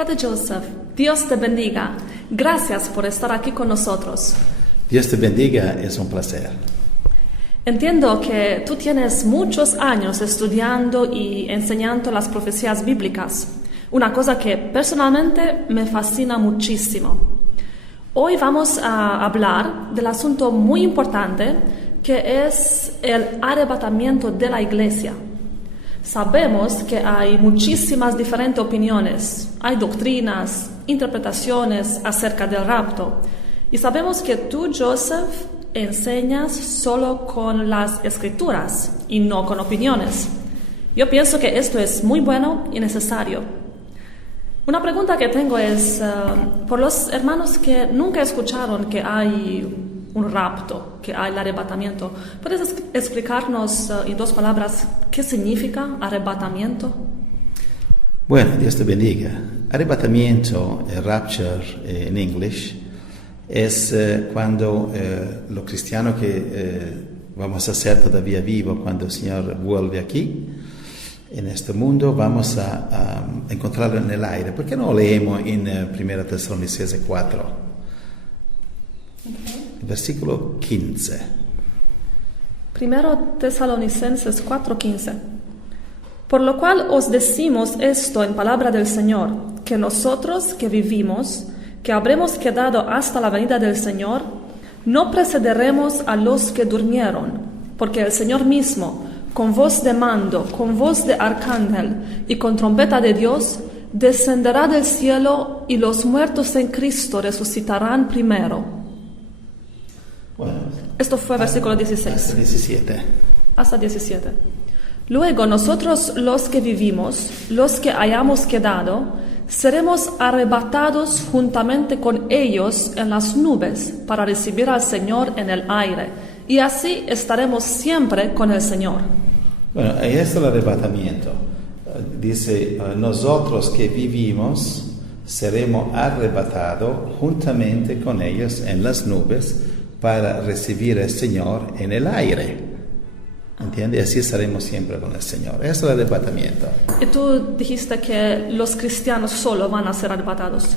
Brother Joseph, Dios te bendiga. Gracias por estar aquí con nosotros. Dios te bendiga, es un placer. Entiendo que tú tienes muchos años estudiando y enseñando las profecías bíblicas, una cosa que personalmente me fascina muchísimo. Hoy vamos a hablar del asunto muy importante que es el arrebatamiento de la iglesia. Sabemos que hay muchísimas diferentes opiniones, hay doctrinas, interpretaciones acerca del rapto. Y sabemos que tú, Joseph, enseñas solo con las escrituras y no con opiniones. Yo pienso que esto es muy bueno y necesario. Una pregunta que tengo es, por los hermanos que nunca escucharon que hay un rapto, que hay el arrebatamiento, ¿puedes explicarnos en 2 palabras qué significa arrebatamiento? Bueno, Dios te bendiga. Arrebatamiento, rapture en inglés, es cuando los cristianos que vamos a ser todavía vivos cuando el Señor vuelve aquí, en este mundo, vamos a encontrarlo en el aire. ¿Por qué no leemos en 1 Tesalonicenses 4? Okay. Versículo 15. 1 Tesalonicenses 4:15. Por lo cual os decimos esto en palabra del Señor, que nosotros que vivimos, que habremos quedado hasta la venida del Señor, no precederemos a los que durmieron, porque el Señor mismo, con voz de mando, con voz de arcángel y con trompeta de Dios, descenderá del cielo y los muertos en Cristo resucitarán primero. Bueno, esto fue versículo 16. Hasta 17. Hasta 17. Luego nosotros los que vivimos, los que hayamos quedado, seremos arrebatados juntamente con ellos en las nubes para recibir al Señor en el aire. Y así estaremos siempre con el Señor. Bueno, ahí está el arrebatamiento. Dice, nosotros que vivimos seremos arrebatados juntamente con ellos en las nubes para recibir al Señor en el aire. ¿Entiendes? Así estaremos siempre con el Señor. Eso es el arrebatamiento. Y tú dijiste que los cristianos solo van a ser arrebatados.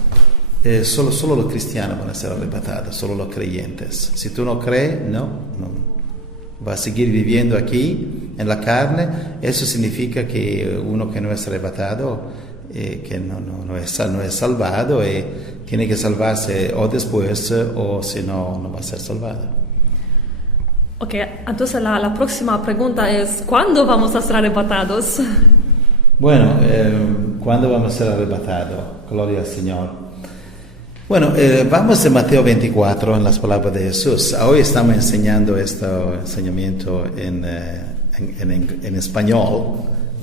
Solo los cristianos van a ser arrebatados, solo los creyentes. Si tú no crees, no. Va a seguir viviendo aquí en la carne. Eso significa que uno que no es arrebatado, que no es salvado, tiene que salvarse o después o si no, no va a ser salvado. Ok, entonces la próxima pregunta es, ¿cuándo vamos a ser arrebatados? Bueno, ¿cuándo vamos a ser arrebatados? Gloria al Señor. Bueno, vamos a Mateo 24 en las palabras de Jesús. Hoy estamos enseñando este enseñamiento en español.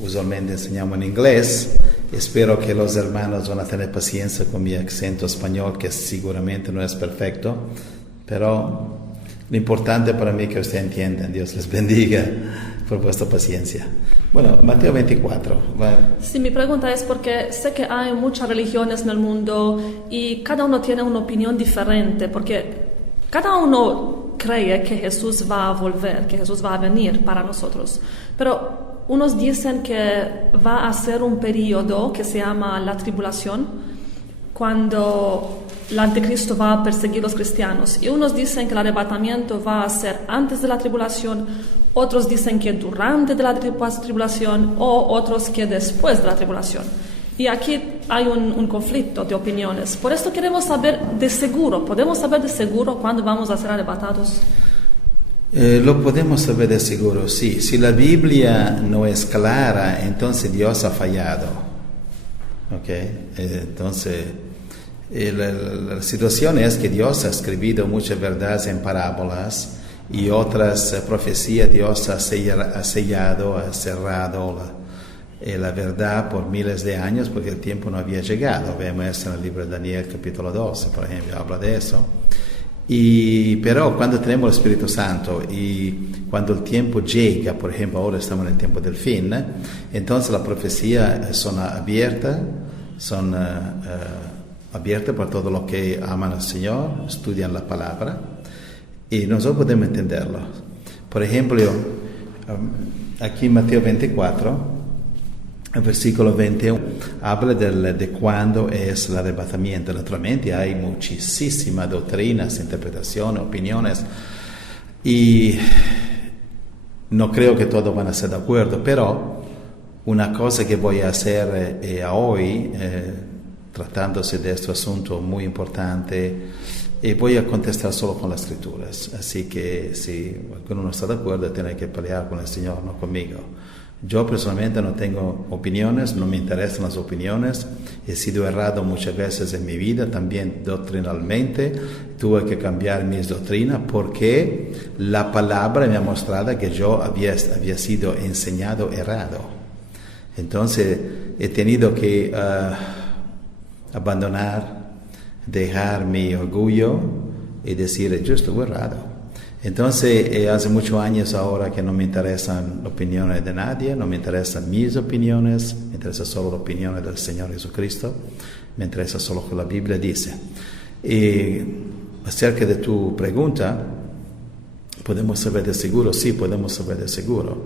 Usualmente enseñamos en inglés. Espero que los hermanos van a tener paciencia con mi acento español, que seguramente no es perfecto, pero lo importante para mí es que ustedes entiendan. Dios les bendiga por vuestra paciencia. Bueno, Mateo 24. Sí, mi pregunta es porque sé que hay muchas religiones en el mundo y cada uno tiene una opinión diferente, porque cada uno cree que Jesús va a volver, que Jesús va a venir para nosotros. Pero unos dicen que va a ser un periodo que se llama la tribulación, cuando el anticristo va a perseguir a los cristianos. Y unos dicen que el arrebatamiento va a ser antes de la tribulación, otros dicen que durante de la tribulación o otros que después de la tribulación. Y aquí hay un conflicto de opiniones. Por esto queremos saber de seguro, ¿podemos saber de seguro cuándo vamos a ser arrebatados? Lo podemos saber de seguro, sí. Si la Biblia no es clara, entonces Dios ha fallado. ¿Okay? Entonces, la situación es que Dios ha escrito muchas verdades en parábolas y otras profecías. Dios ha sellado, ha cerrado la verdad por miles de años porque el tiempo no había llegado. Vemos eso en el libro de Daniel, capítulo 12, por ejemplo, habla de eso. Pero cuando tenemos el Espíritu Santo y cuando el tiempo llega, por ejemplo, ahora estamos en el tiempo del fin, entonces las profecías son abiertas por todos los que aman al Señor, estudian la palabra y nosotros podemos entenderlo. Por ejemplo, aquí en Mateo 24 El versículo 21 habla de cuándo es el arrebatamiento. Naturalmente hay muchísimas doctrinas, interpretaciones, opiniones, y no creo que todos van a estar de acuerdo, pero una cosa que voy a hacer hoy, tratándose de este asunto muy importante, voy a contestar solo con las escrituras. Así que si alguno no está de acuerdo, tiene que pelear con el Señor, no conmigo. Yo personalmente no tengo opiniones, no me interesan las opiniones. He sido errado muchas veces en mi vida, también doctrinalmente. Tuve que cambiar mis doctrinas porque la palabra me ha mostrado que yo había sido enseñado errado. Entonces he tenido que abandonar, dejar mi orgullo y decir, yo estuve errado. Entonces, hace muchos años ahora que no me interesan las opiniones de nadie, no me interesan mis opiniones, me interesa solo la opinión del Señor Jesucristo, me interesa solo lo que la Biblia dice. Y acerca de tu pregunta, ¿podemos saber de seguro? Sí, podemos saber de seguro.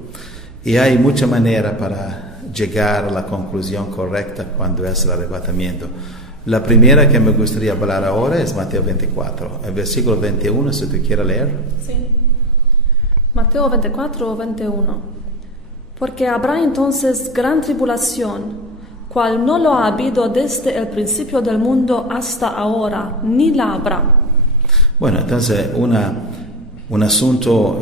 Y hay mucha manera para llegar a la conclusión correcta cuando es el arrebatamiento. La primera que me gustaría hablar ahora es Mateo 24, el versículo 21, si tú quieres leer. Sí. Mateo 24, 21. Porque habrá entonces gran tribulación, cual no lo ha habido desde el principio del mundo hasta ahora, ni la habrá. Bueno, entonces un asunto,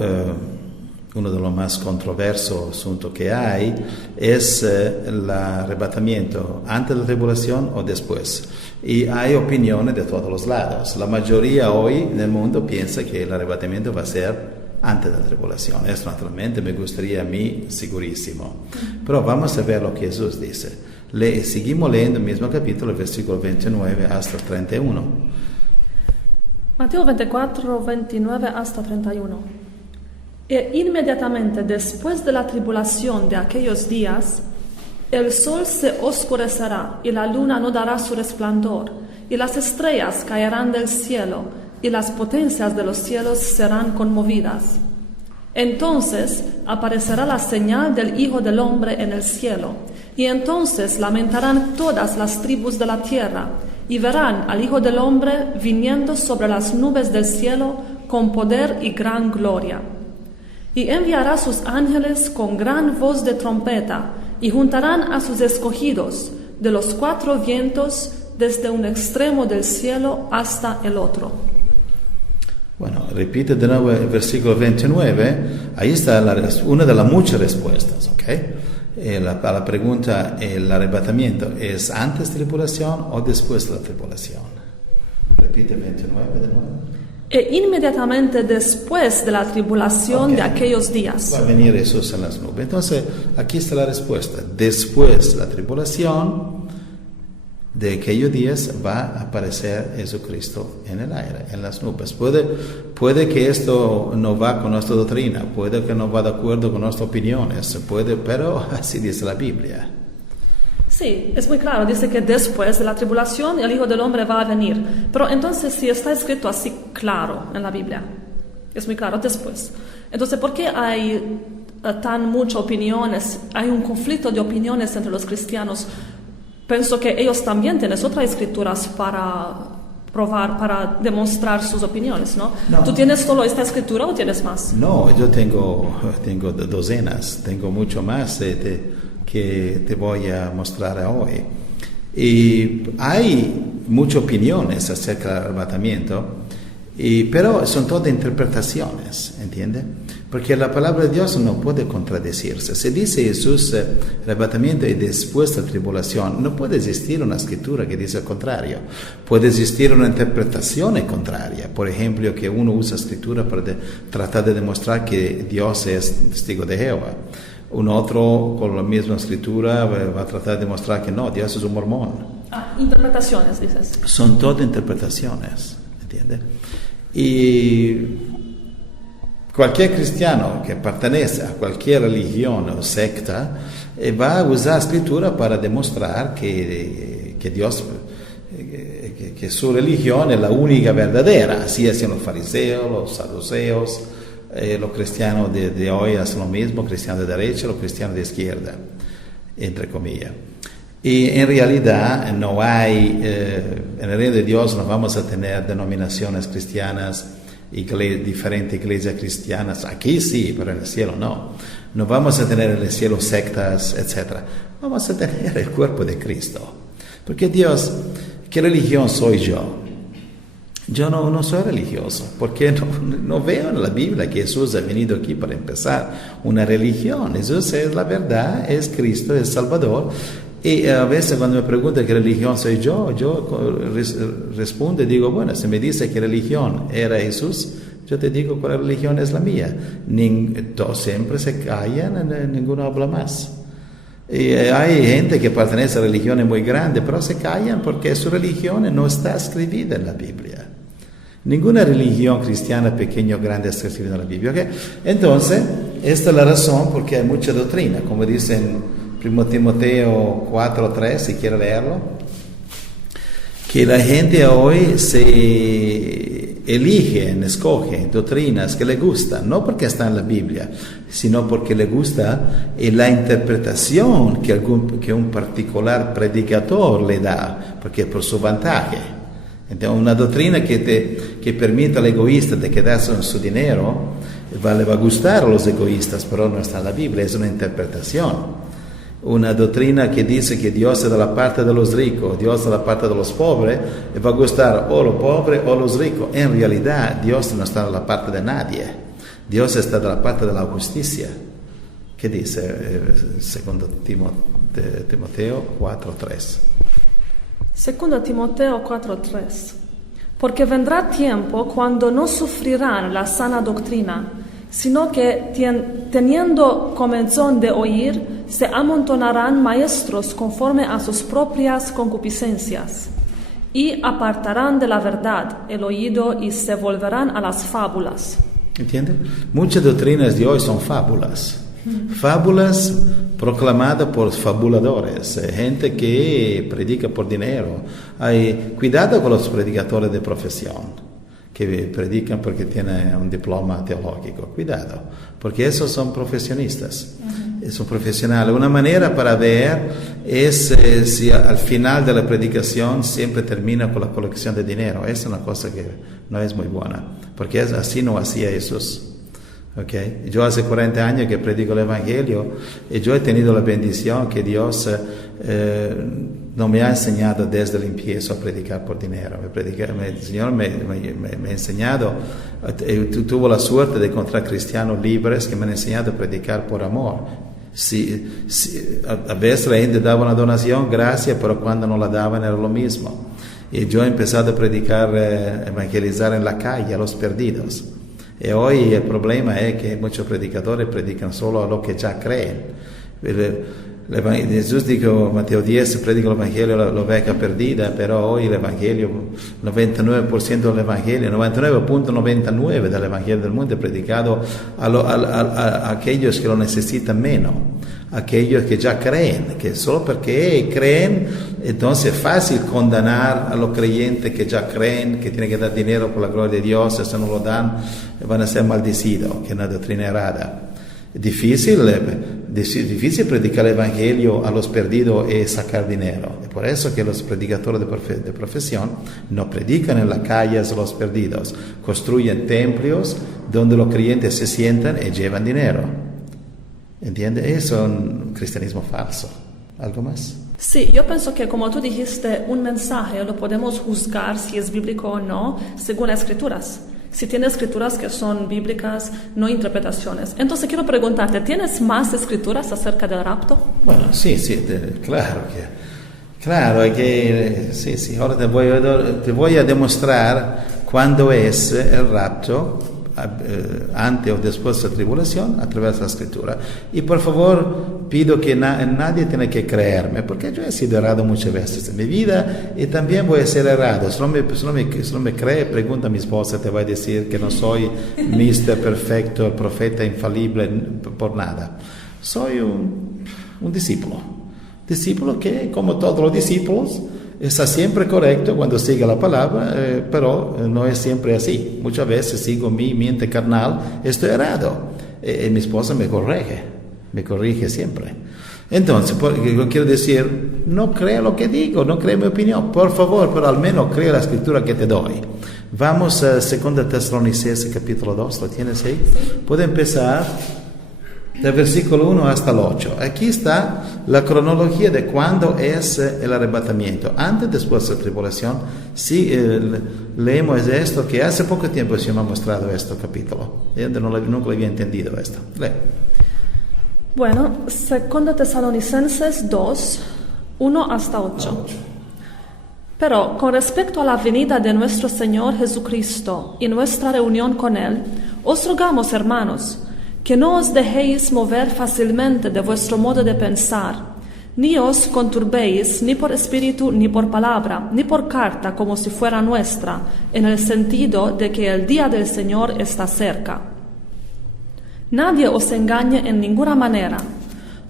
uno de los más controversos asuntos que hay es el arrebatamiento, antes de la tribulación o después. Y hay opiniones de todos los lados. La mayoría hoy en el mundo piensa que el arrebatamiento va a ser antes de la tribulación. Esto naturalmente me gustaría a mí segurísimo. Pero vamos a ver lo que Jesús dice. Seguimos leyendo el mismo capítulo, versículo 29 hasta 31. Mateo 24, 29 hasta 31. E inmediatamente después de la tribulación de aquellos días, el sol se oscurecerá y la luna no dará su resplandor, y las estrellas caerán del cielo, y las potencias de los cielos serán conmovidas. Entonces aparecerá la señal del Hijo del Hombre en el cielo, y entonces lamentarán todas las tribus de la tierra, y verán al Hijo del Hombre viniendo sobre las nubes del cielo con poder y gran gloria. Y enviará sus ángeles con gran voz de trompeta, y juntarán a sus escogidos de los cuatro vientos desde un extremo del cielo hasta el otro. Bueno, repite de nuevo el versículo 29, ahí está una de las muchas respuestas, ¿ok? A la pregunta, ¿el arrebatamiento es antes de la tribulación o después de la tribulación? Repite 29 de nuevo. E inmediatamente después de la tribulación de aquellos días. Va a venir Jesús en las nubes. Entonces, aquí está la respuesta. Después de la tribulación de aquellos días va a aparecer Jesucristo en el aire, en las nubes. Puede que esto no va con nuestra doctrina, puede que no va de acuerdo con nuestras opiniones, pero así dice la Biblia. Sí, es muy claro, dice que después de la tribulación el Hijo del Hombre va a venir. Pero entonces, si está escrito así claro en la Biblia, es muy claro, después. Entonces, ¿por qué hay tan muchas opiniones? Hay un conflicto de opiniones entre los cristianos. Pienso que ellos también tienen otras escrituras para probar, para demostrar sus opiniones, ¿no? ¿Tú tienes solo esta escritura o tienes más? No, yo tengo docenas, tengo mucho más que te voy a mostrar hoy. Y hay muchas opiniones acerca del arrebatamiento, pero son todas interpretaciones, ¿entiendes? Porque la palabra de Dios no puede contradecirse. Si dice Jesús, arrebatamiento y después de la tribulación, no puede existir una escritura que dice el contrario. Puede existir una interpretación contraria. Por ejemplo, que uno usa escritura para tratar de demostrar que Dios es testigo de Jehová. Un otro, con la misma escritura, va a tratar de demostrar que no, Dios es un mormón. Interpretaciones, dices. Son todas interpretaciones, ¿entiendes? Y cualquier cristiano que pertenece a cualquier religión o secta va a usar escritura para demostrar que Dios, que su religión es la única verdadera. Así hacen los fariseos, los saduceos. Los cristianos de hoy hacen lo mismo, cristianos de derecha, los cristianos de izquierda. entre comillas. Y en realidad no hay, en el reino de Dios no vamos a tener denominaciones cristianas, diferentes iglesias cristianas. Aquí sí, pero en el cielo no. No vamos a tener en el cielo sectas, etc. Vamos a tener el cuerpo de Cristo. Porque Dios, ¿qué religión soy yo? Yo no soy religioso, porque no veo en la Biblia que Jesús ha venido aquí para empezar una religión. Jesús es la verdad, es Cristo, es Salvador. Y a veces cuando me preguntan qué religión soy yo respondo y digo, bueno, si me dice qué religión era Jesús, yo te digo cuál religión es la mía. Todos siempre se callan, ninguno habla más. Y hay gente que pertenece a religiones muy grandes, pero se callan porque su religión no está escrita en la Biblia. Ninguna religión cristiana, pequeña o grande, está escrita en la Biblia. ¿Okay? Entonces, esta es la razón porque hay mucha doctrina, como dicen 1 Timoteo 4:3, si quiere leerlo, que la gente hoy escoge doctrinas que le gustan, no porque está en la Biblia, sino porque le gusta la interpretación que un particular predicador le da, porque es por su vantaje. Entonces, una doctrina que permite al egoísta de quedarse con su dinero, le va a gustar a los egoístas, pero no está en la Biblia, es una interpretación. Una doctrina que dice que Dios es de la parte de los ricos, Dios es de la parte de los pobres, le va a gustar o los pobres o los ricos. En realidad, Dios no está de la parte de nadie. Dios está de la parte de la justicia. ¿Qué dice segundo Timoteo 4:3? Segundo Timoteo 4:3. Porque vendrá tiempo cuando no sufrirán la sana doctrina, sino que teniendo comezón de oír, se amontonarán maestros conforme a sus propias concupiscencias, y apartarán de la verdad el oído y se volverán a las fábulas. ¿Entienden? Muchas doctrinas de hoy son fábulas. Fábulas proclamadas por fabuladores, gente que predica por dinero. Cuidado con los predicadores de profesión, que predican porque tienen un diploma teológico. Cuidado, porque esos son profesionistas. Son profesionales. Una manera para ver es si al final de la predicación siempre termina con la colección de dinero. Es una cosa que no es muy buena, porque así no hacía Jesús. Okay. Yo hace 40 años que predico el Evangelio y yo he tenido la bendición que Dios no me ha enseñado desde el empiezo a predicar por dinero. El Señor me ha enseñado, tuvo la suerte de encontrar cristianos libres que me han enseñado a predicar por amor. A veces la gente daba una donación, gracias, pero cuando no la daban era lo mismo. Y yo he empezado a predicar, evangelizar en la calle a los perdidos. Y hoy el problema es que muchos predicadores predican solo a lo que ya creen. Jesús dijo, Mateo 10, predica el Evangelio la oveja perdida, pero hoy el Evangelio, 99% del Evangelio, 99.99% del Evangelio del mundo es predicado a aquellos que lo necesitan menos, aquellos que ya creen, que solo porque creen, entonces es fácil condenar a los creyentes que ya creen, que tienen que dar dinero por la gloria de Dios, si no lo dan, van a ser maldecidos, que es una doctrina errada. Es difícil predicar el Evangelio a los perdidos y sacar dinero. Es por eso que los predicadores de profesión no predican en las calles a los perdidos, construyen templos donde los creyentes se sientan y llevan dinero. ¿Entiendes? Eso es un cristianismo falso. ¿Algo más? Sí, yo pienso que como tú dijiste, un mensaje lo podemos juzgar si es bíblico o no según las escrituras. Si tiene escrituras que son bíblicas, no interpretaciones. Entonces quiero preguntarte, ¿tienes más escrituras acerca del rapto? Bueno, sí, claro que sí. Ahora te voy a demostrar cuándo es el rapto, antes o después de la tribulación, a través de la escritura. Y por favor, pido que nadie tiene que creerme, porque yo he sido errado muchas veces en mi vida y también voy a ser errado. Si no me cree, pregunta a mi esposa, te va a decir que no soy Mr. Perfecto, el profeta infalible por nada. Soy un discípulo que, como todos los discípulos, está siempre correcto cuando sigue la palabra, pero no es siempre así. Muchas veces sigo mi mente carnal, estoy errado. Mi esposa me corrige siempre. Entonces, yo quiero decir, no crea lo que digo, no crea mi opinión, por favor, pero al menos crea la escritura que te doy. Vamos a 2 Tesalonicenses capítulo 2, ¿lo tienes ahí? Sí. Puede empezar del versículo 1 hasta el 8. Aquí está la cronología de cuándo es el arrebatamiento. Antes, después de la tribulación. Sí, leemos esto, que hace poco tiempo se me ha mostrado este capítulo. Yo nunca lo había entendido esto. Lee. Bueno, 2 Tesalonicenses 2, 1 hasta 8. Pero con respecto a la venida de nuestro Señor Jesucristo y nuestra reunión con Él, os rogamos, hermanos, que no os dejéis mover fácilmente de vuestro modo de pensar, ni os conturbéis ni por espíritu, ni por palabra, ni por carta como si fuera nuestra, en el sentido de que el día del Señor está cerca. Nadie os engañe en ninguna manera,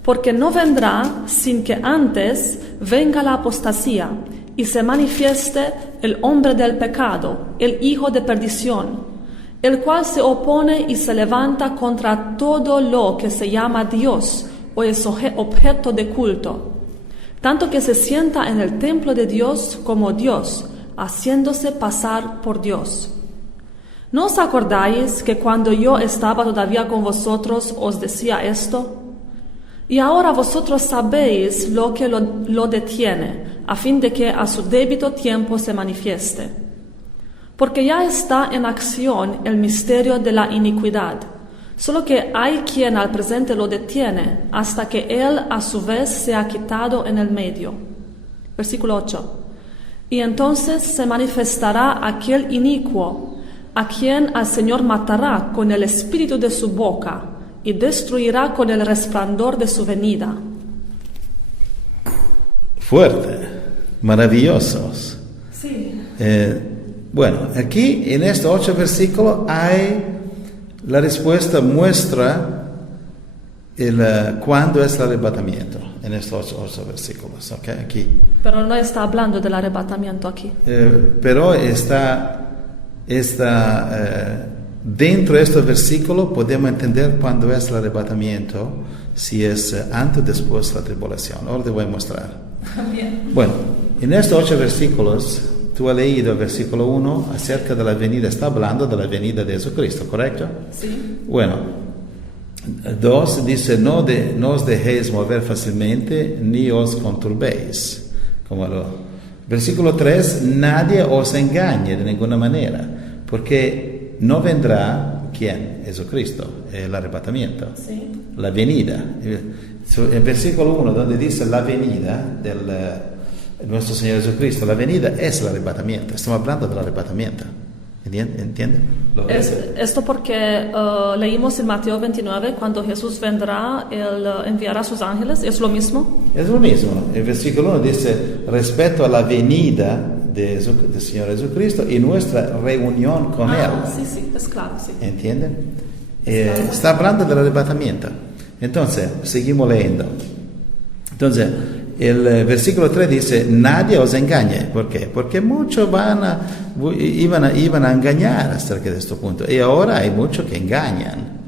porque no vendrá sin que antes venga la apostasía y se manifieste el hombre del pecado, el hijo de perdición, el cual se opone y se levanta contra todo lo que se llama Dios o es objeto de culto, tanto que se sienta en el templo de Dios como Dios, haciéndose pasar por Dios. ¿No os acordáis que cuando yo estaba todavía con vosotros os decía esto? Y ahora vosotros sabéis lo que lo detiene, a fin de que a su debido tiempo se manifieste. Porque ya está en acción el misterio de la iniquidad, solo que hay quien al presente lo detiene, hasta que él a su vez sea quitado en el medio. Versículo 8. Y entonces se manifestará aquel inicuo, a quien al Señor matará con el espíritu de su boca, y destruirá con el resplandor de su venida. Fuerte, maravillosos. Sí. Bueno, aquí en estos 8 versículos hay la respuesta, muestra cuándo es el arrebatamiento, en estos 8 versículos, ¿ok? Aquí. Pero no está hablando del arrebatamiento aquí. Pero está dentro de estos versículos podemos entender cuándo es el arrebatamiento, si es antes o después de la tribulación. Ahora te voy a mostrar. Bien. Bueno, en estos 8 versículos, tú has leído el versículo 1 acerca de la venida, está hablando de la venida de Jesucristo, ¿correcto? Sí. Bueno, 2 dice, no os dejéis mover fácilmente, ni os conturbéis. Versículo 3, nadie os engañe de ninguna manera, porque no vendrá, ¿quién? Jesucristo, el arrebatamiento, sí. La venida. En versículo 1, donde dice la venida del nuestro Señor Jesucristo, la venida es el arrebatamiento. Estamos hablando del arrebatamiento. ¿Entiende? Esto porque leímos en Mateo 29, cuando Jesús vendrá, Él enviará a sus ángeles. ¿Es lo mismo? Es lo mismo. El versículo 1 dice, respecto a la venida del Señor Jesucristo y nuestra reunión con Él. Sí, es claro, sí. ¿Entienden? Está hablando del arrebatamiento. Entonces, seguimos leyendo. Entonces, el versículo 3 dice, nadie os engañe. ¿Por qué? Porque muchos iban a engañar acerca de este punto. Y ahora hay muchos que engañan.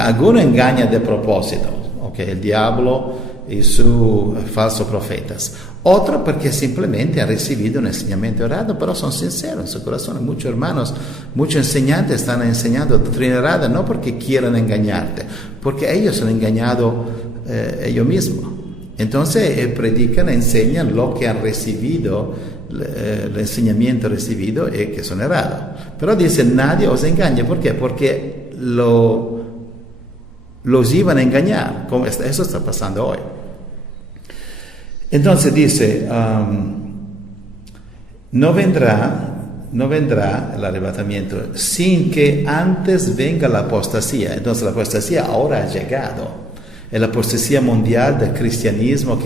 Algunos engañan de propósito. ¿Okay? El diablo y sus falsos profetas. Otros porque simplemente han recibido un enseñamiento errado, pero son sinceros en su corazón. Muchos hermanos, muchos enseñantes están enseñando doctrina errada, no porque quieran engañarte, porque ellos han engañado ellos mismos. Entonces predican, enseñan lo que han recibido, el enseñamiento recibido y que son errados. Pero dicen, nadie os engañe. ¿Por qué? Porque los iban a engañar. Como eso está pasando hoy. Entonces dice, no vendrá el arrebatamiento sin que antes venga la apostasía. Entonces la apostasía ahora ha llegado. Es la apostasía mundial del cristianismo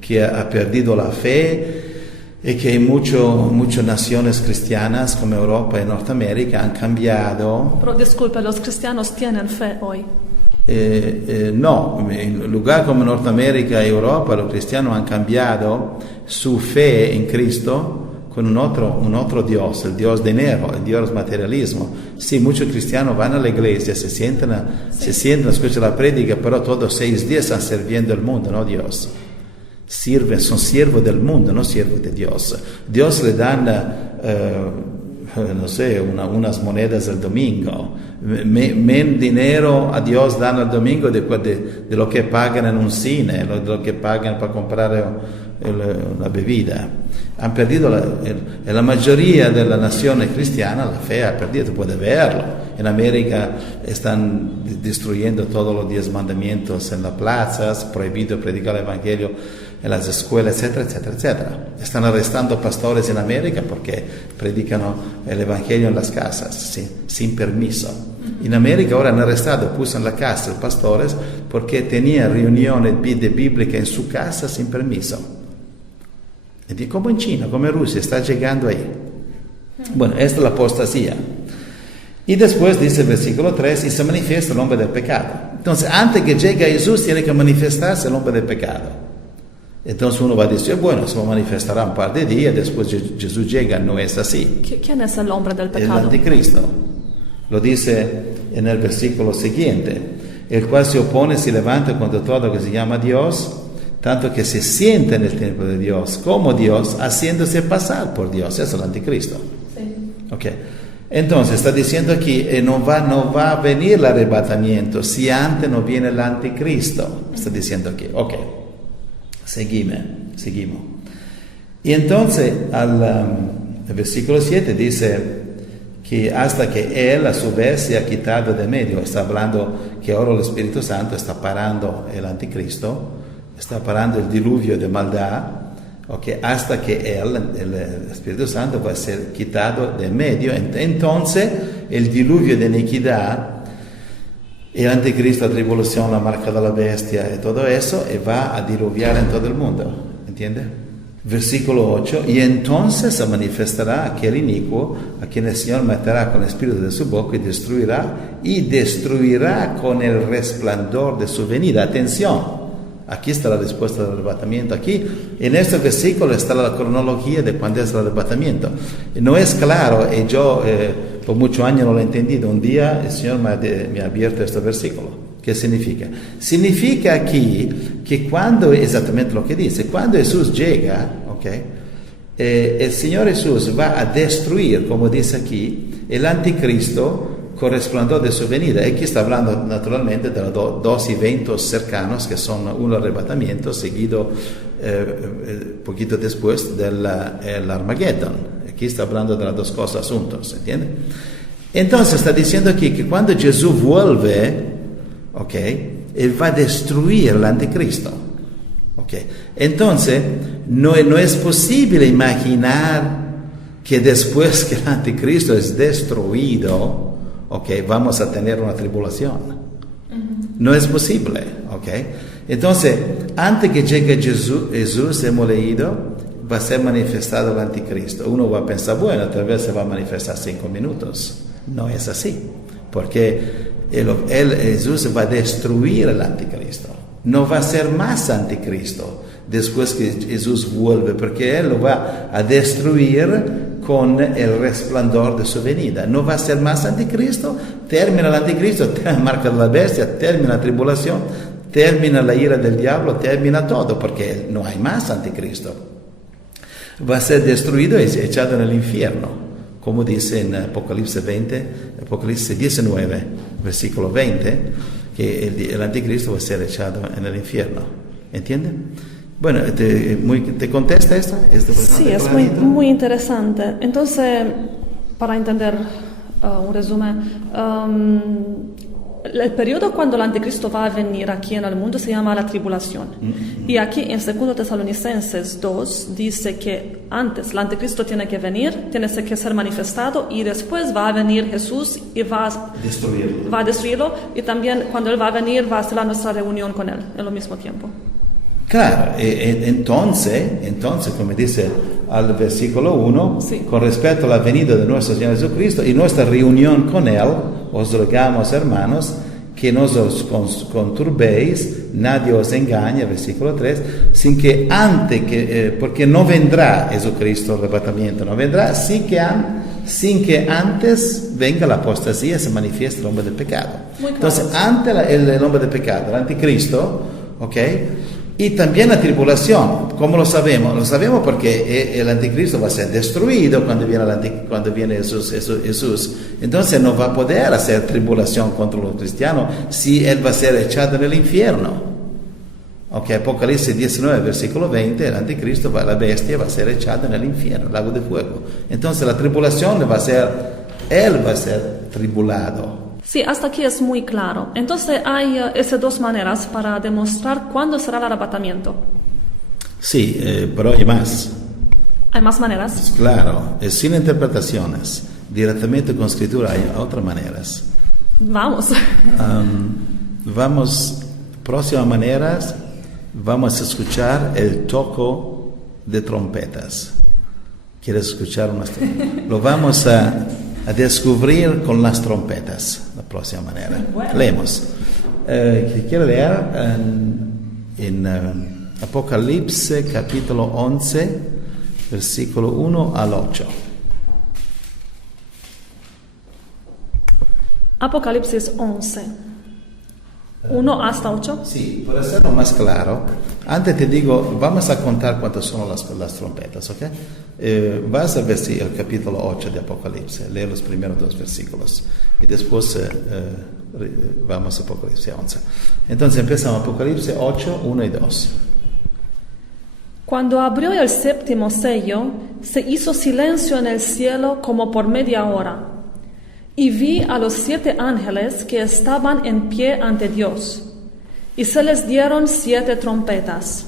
que ha perdido la fe y que muchas naciones cristianas como Europa y Norteamérica han cambiado. Pero disculpe, ¿los cristianos tienen fe hoy? No, en lugar como Norteamérica y Europa, los cristianos han cambiado su fe en Cristo con un otro Dios, el Dios dinero, el Dios materialismo. Sí, muchos cristianos van a la iglesia, se sientan, escuchan la prédica, pero todos 6 días están sirviendo al mundo, no Dios. Son siervos del mundo, no siervos de Dios. Dios le dan, no sé, unas monedas el domingo. Men dinero a Dios dan el domingo de lo que pagan en un cine, de lo que pagan para comprar una bebida. Han perdido en la mayoría de la nación cristiana la fe ha perdido, tú puedes verlo. En América están destruyendo todos los 10 mandamientos en las plazas, prohibido predicar el evangelio en las escuelas, etcétera, etcétera, etcétera. Están arrestando pastores en América porque predican el evangelio en las casas, sin permiso. En América ahora han arrestado, puso en la cárcel pastores porque tenían reuniones bíblicas en su casa sin permiso. Como en China, como en Rusia, está llegando ahí. Bueno, esta es la apostasía. Y después dice el versículo 3, y se manifiesta el hombre del pecado. Entonces, antes que llegue a Jesús, tiene que manifestarse el hombre del pecado. Entonces uno va a decir, bueno, se manifestará un par de días, después Jesús llega. No es así. ¿Quién es el hombre del pecado? El anticristo. Lo dice en el versículo siguiente, el cual se opone, se levanta contra todo lo que se llama Dios, tanto que se sienta en el templo de Dios como Dios, haciéndose pasar por Dios. Eso es el anticristo. Sí. Okay. Entonces está diciendo aquí, no va a venir el arrebatamiento si antes no viene el anticristo. Está diciendo aquí, ok, seguimos. Y entonces el versículo 7 dice que hasta que Él a su vez se ha quitado de medio, está hablando que ahora el Espíritu Santo está parando el anticristo, está parando el diluvio de maldad, okay, hasta que el Espíritu Santo va a ser quitado de medio. Entonces el diluvio de iniquidad, el anticristo, la tribulación, la marca de la bestia y todo eso, va a diluviar en todo el mundo, ¿entiende? Versículo 8, y entonces se manifestará aquel inicuo a quien el Señor meterá con el espíritu de su boca y destruirá con el resplandor de su venida. Atención. Aquí está la respuesta del arrebatamiento. Aquí, en este versículo, está la cronología de cuándo es el arrebatamiento. No es claro, y yo por muchos años no lo he entendido. Un día el Señor me ha abierto este versículo. ¿Qué significa? Significa aquí que cuando, exactamente lo que dice, cuando Jesús llega, okay, el Señor Jesús va a destruir, como dice aquí, el anticristo con resplandor de su venida. Aquí está hablando naturalmente de los dos eventos cercanos, que son un arrebatamiento seguido poquito después del Armagedón. Aquí está hablando de las dos cosas juntos, ¿entiende? Entonces está diciendo aquí que cuando Jesús vuelve, okay, Él va a destruir el anticristo. Okay. Entonces no es posible imaginar que después que el anticristo es destruido, okay, vamos a tener una tribulación. No es posible, okay. Entonces, antes que llegue Jesús, hemos leído, va a ser manifestado el anticristo. Uno va a pensar, bueno, tal vez se va a manifestar 5 minutos. No es así, porque Jesús va a destruir el anticristo. No va a ser más anticristo después que Jesús vuelve, porque Él lo va a destruir con el resplandor de su venida. No va a ser más anticristo. Termina el anticristo, termina la marca de la bestia, termina la tribulación, termina la ira del diablo, termina todo, porque no hay más anticristo. Va a ser destruido y echado en el infierno, como dice en Apocalipsis 19, versículo 20, que el anticristo va a ser echado en el infierno. ¿Entienden? Bueno, ¿te contesta esta? Sí, es muy interesante. Entonces, para entender un resumen, el periodo cuando el anticristo va a venir aquí en el mundo se llama la tribulación. Y aquí en 2 Tesalonicenses 2 dice que antes el anticristo tiene que venir, tiene que ser manifestado, y después va a venir Jesús y va a destruirlo, y también cuando Él va a venir va a ser nuestra reunión con Él en el mismo tiempo. Claro, entonces, como dice al versículo 1, sí, con respecto a la venida de nuestro Señor Jesucristo y nuestra reunión con Él, os rogamos, hermanos, que no os conturbéis, nadie os engañe, versículo 3, sin que antes, porque no vendrá Jesucristo, el arrebatamiento, no vendrá sin que antes venga la apostasía y se manifieste el hombre de pecado. Entonces, antes el hombre de pecado, el anticristo, ¿ok? Y también la tribulación. ¿Cómo lo sabemos? Lo sabemos porque el anticristo va a ser destruido cuando viene Jesús. Entonces no va a poder hacer tribulación contra los cristianos si él va a ser echado en el infierno. Ok, Apocalipsis 19, versículo 20, el anticristo, la bestia, va a ser echado en el infierno, el lago de fuego. Entonces la tribulación él va a ser tribulado. Sí, hasta aquí es muy claro. Entonces hay esas dos maneras para demostrar cuándo será el arrebatamiento. Sí, pero hay más. ¿Hay más maneras? Claro, sin interpretaciones, directamente con escritura hay otras maneras. Vamos. Próximas maneras, vamos a escuchar el toco de trompetas. ¿Quieres escuchar unas trompetas? Lo vamos a descubrir con las trompetas, la próxima manera. Bueno. Leemos. Quiero leer en Apocalipsis capítulo 11, versículo 1 al 8. Apocalipsis 11, 1 hasta 8. Sí, para hacerlo más claro, antes te digo, vamos a contar cuántas son las trompetas, ¿ok? Vas a ver el capítulo 8 de Apocalipsis, lee los primeros 2 versículos y después vamos a Apocalipsis 11. Entonces empezamos Apocalipsis 8, 1 y 2. Cuando abrió el séptimo sello, se hizo silencio en el cielo como por media hora. Y vi a los 7 ángeles que estaban en pie ante Dios, y se les dieron 7 trompetas.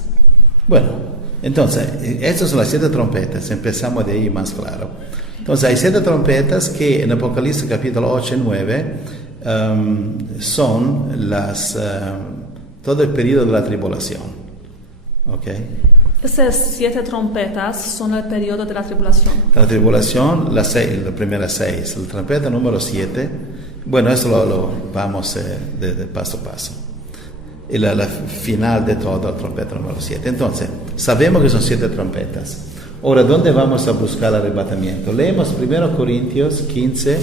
Bueno, entonces, estas son las 7 trompetas, empezamos de ahí más claro. Entonces, hay 7 trompetas que en Apocalipsis capítulo 8 y 9 son todo el periodo de la tribulación. ¿Ok? Esas 7 trompetas son el periodo de la tribulación. La tribulación, la primera 6, la trompeta número 7. Bueno, eso lo vamos de paso a paso. Y la final de todo, la trompeta número 7. Entonces, sabemos que son 7 trompetas. Ahora, ¿dónde vamos a buscar el arrebatamiento? Leemos 1 Corintios 15,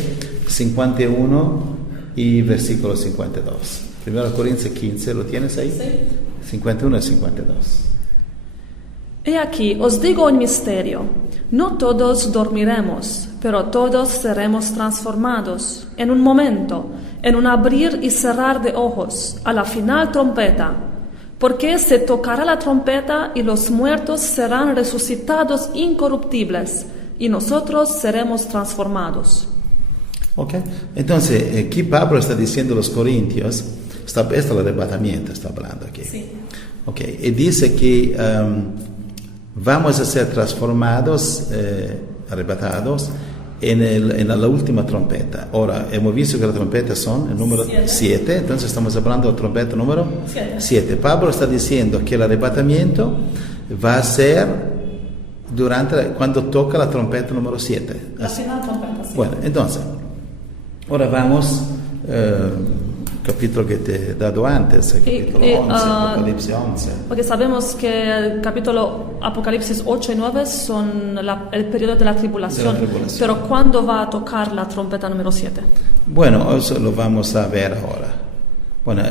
51 y versículo 52. 1 Corintios 15, ¿lo tienes ahí? Sí. 51 y 52. He aquí, os digo un misterio. No todos dormiremos, pero todos seremos transformados en un momento, en un abrir y cerrar de ojos, a la final trompeta. Porque se tocará la trompeta y los muertos serán resucitados incorruptibles, y nosotros seremos transformados. Ok, entonces aquí Pablo está diciendo a los corintios, esto es el arrebatamiento, está hablando aquí. Sí. Ok, y dice que vamos a ser transformados, arrebatados en la última trompeta. Ahora, hemos visto que las trompetas son el número 7, entonces estamos hablando de la trompeta número 7. Pablo está diciendo que el arrebatamiento va a ser cuando toca la trompeta número 7. La final trompeta, sí. Bueno, entonces, ahora vamos capítulo que te he dado antes, capítulo 11, Apocalipsis 11. Porque sabemos que el capítulo Apocalipsis 8 y 9 son el periodo de la tribulación. Pero ¿cuándo va a tocar la trompeta número 7? Bueno, eso lo vamos a ver ahora. Bueno,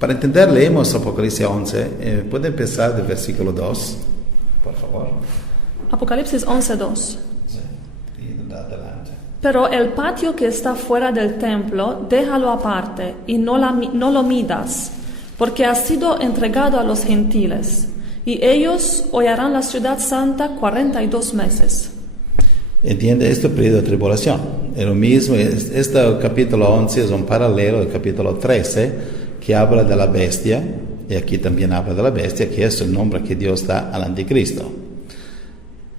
para entender, leemos Apocalipsis 11. ¿Puede empezar del versículo 2, por favor? Apocalipsis 11, 2. Sí, y adelante. Pero el patio que está fuera del templo, déjalo aparte y no lo midas, porque ha sido entregado a los gentiles, y ellos hollarán la ciudad santa 42 meses. Entiende, este periodo de tribulación es lo mismo. Este capítulo 11 es un paralelo del capítulo 13 que habla de la bestia, y aquí también habla de la bestia, que es el nombre que Dios da al anticristo.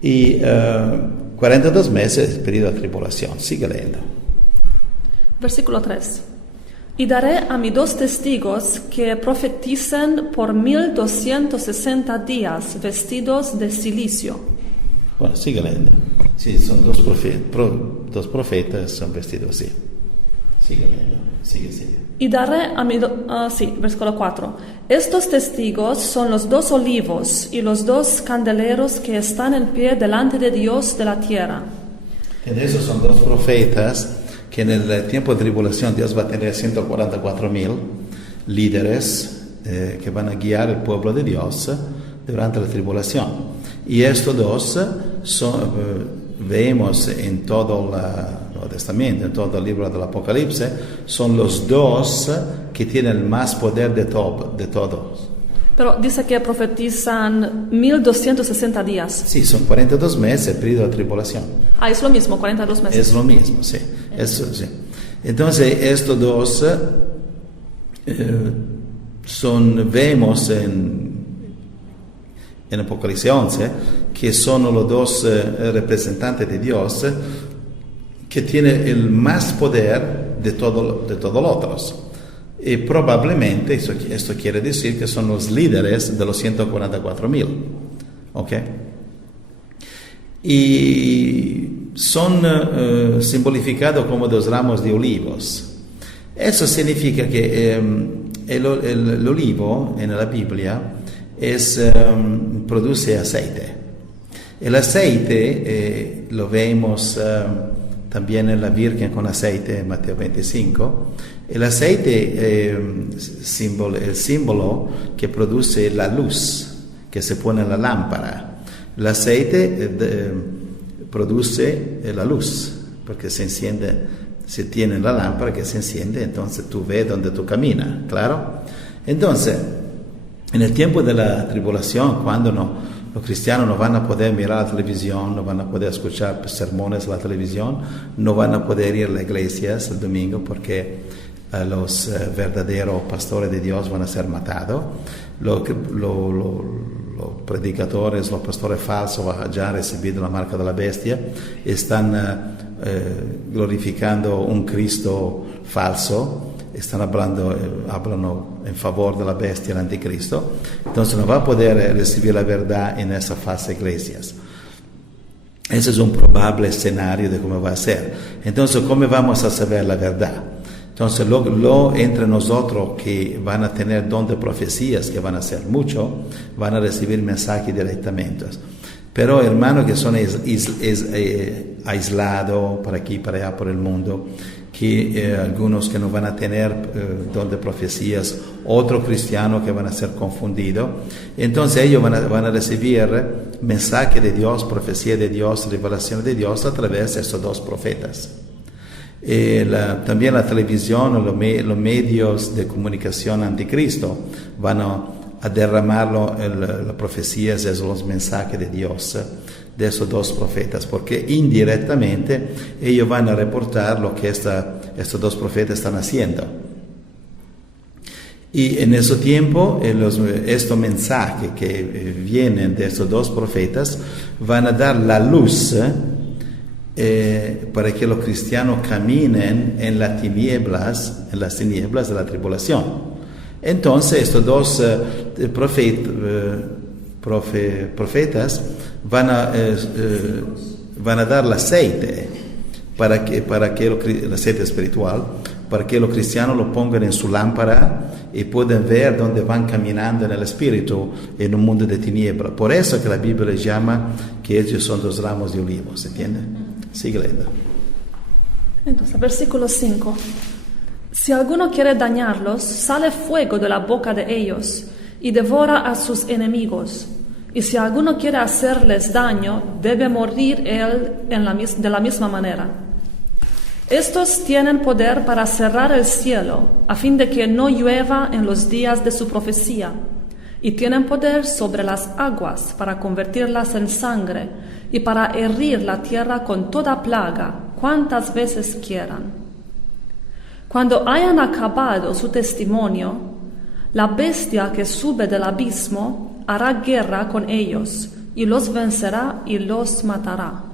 Y 42 meses, periodo de tribulación. Sigue leyendo. Versículo 3. Y daré a mis 2 testigos que profeticen por 1260 días vestidos de silicio. Bueno, sigue leyendo. Sí, son 2 profetas, son vestidos así. Sigue leyendo. Sigue. Y daré a mi... versículo 4. Estos testigos son los 2 olivos y los 2 candeleros que están en pie delante de Dios de la tierra. Y esos son 2 profetas que en el tiempo de tribulación Dios va a tener 144,000 líderes que van a guiar el pueblo de Dios durante la tribulación. Y estos 2 vemos en todo el Nuevo Testamento, en todo el libro del Apocalipsis, son los 2 que tienen más poder de todos. Pero dice que profetizan 1260 días. Sí, son 42 meses el periodo de tribulación. Es lo mismo, 42 meses. Es lo mismo, sí. Eso, sí. Entonces, estos 2 vemos en Apocalipsis 11 que son los 2 representantes de Dios que tienen el más poder de todos los otros. Y probablemente esto quiere decir que son los líderes de los 144,000. ¿Ok? Y son simbolificados como 2 ramos de olivos. Eso significa que el olivo en la Biblia produce aceite. El aceite lo vemos también en la Virgen con aceite en Mateo 25. El aceite es el símbolo que produce la luz que se pone en la lámpara. El aceite produce la luz porque se enciende, se tiene la lámpara que se enciende, entonces tú ves donde tú caminas, ¿claro? Entonces, en el tiempo de la tribulación, cuando los cristianos no van a poder mirar la televisión, no van a poder escuchar sermones en la televisión, no van a poder ir a las iglesias el domingo porque los verdaderos pastores de Dios van a ser matados. Los predicadores, los pastores falsos ya han recibido la marca de la bestia, están glorificando un Cristo falso, están hablando en favor de la bestia, el anticristo. Entonces no va a poder recibir la verdad en esas falsas iglesias. Ese es un probable escenario de cómo va a ser. Entonces, ¿cómo vamos a saber la verdad? Entonces, entre nosotros que van a tener don de profecías, que van a ser mucho, van a recibir mensajes directamente. Pero hermanos que son aislados por aquí, para allá, por el mundo, que algunos que no van a tener don de profecías, otros cristianos que van a ser confundidos, entonces ellos van a recibir mensaje de Dios, profecía de Dios, revelación de Dios a través de estos 2 profetas. También la televisión, los medios de comunicación anticristo van a derramar las profecías, los mensajes de Dios de esos 2 profetas, porque indirectamente ellos van a reportar lo que estos 2 profetas están haciendo. Y en ese tiempo, estos mensajes que vienen de estos 2 profetas van a dar la luz para que los cristianos caminen en las tinieblas de la tribulación. Entonces estos 2 profetas van a dar el aceite el aceite espiritual, para que los cristianos lo pongan en su lámpara y puedan ver dónde van caminando en el espíritu en un mundo de tinieblas. Por eso que la Biblia les llama que ellos son 2 ramos de olivos, ¿se entiende? Sigue leyendo. Entonces, versículo 5. Si alguno quiere dañarlos, sale fuego de la boca de ellos y devora a sus enemigos. Y si alguno quiere hacerles daño, debe morir él de la misma manera. Estos tienen poder para cerrar el cielo, a fin de que no llueva en los días de su profecía, y tienen poder sobre las aguas para convertirlas en sangre, y para herir la tierra con toda plaga, cuantas veces quieran. Cuando hayan acabado su testimonio, la bestia que sube del abismo hará guerra con ellos, y los vencerá y los matará.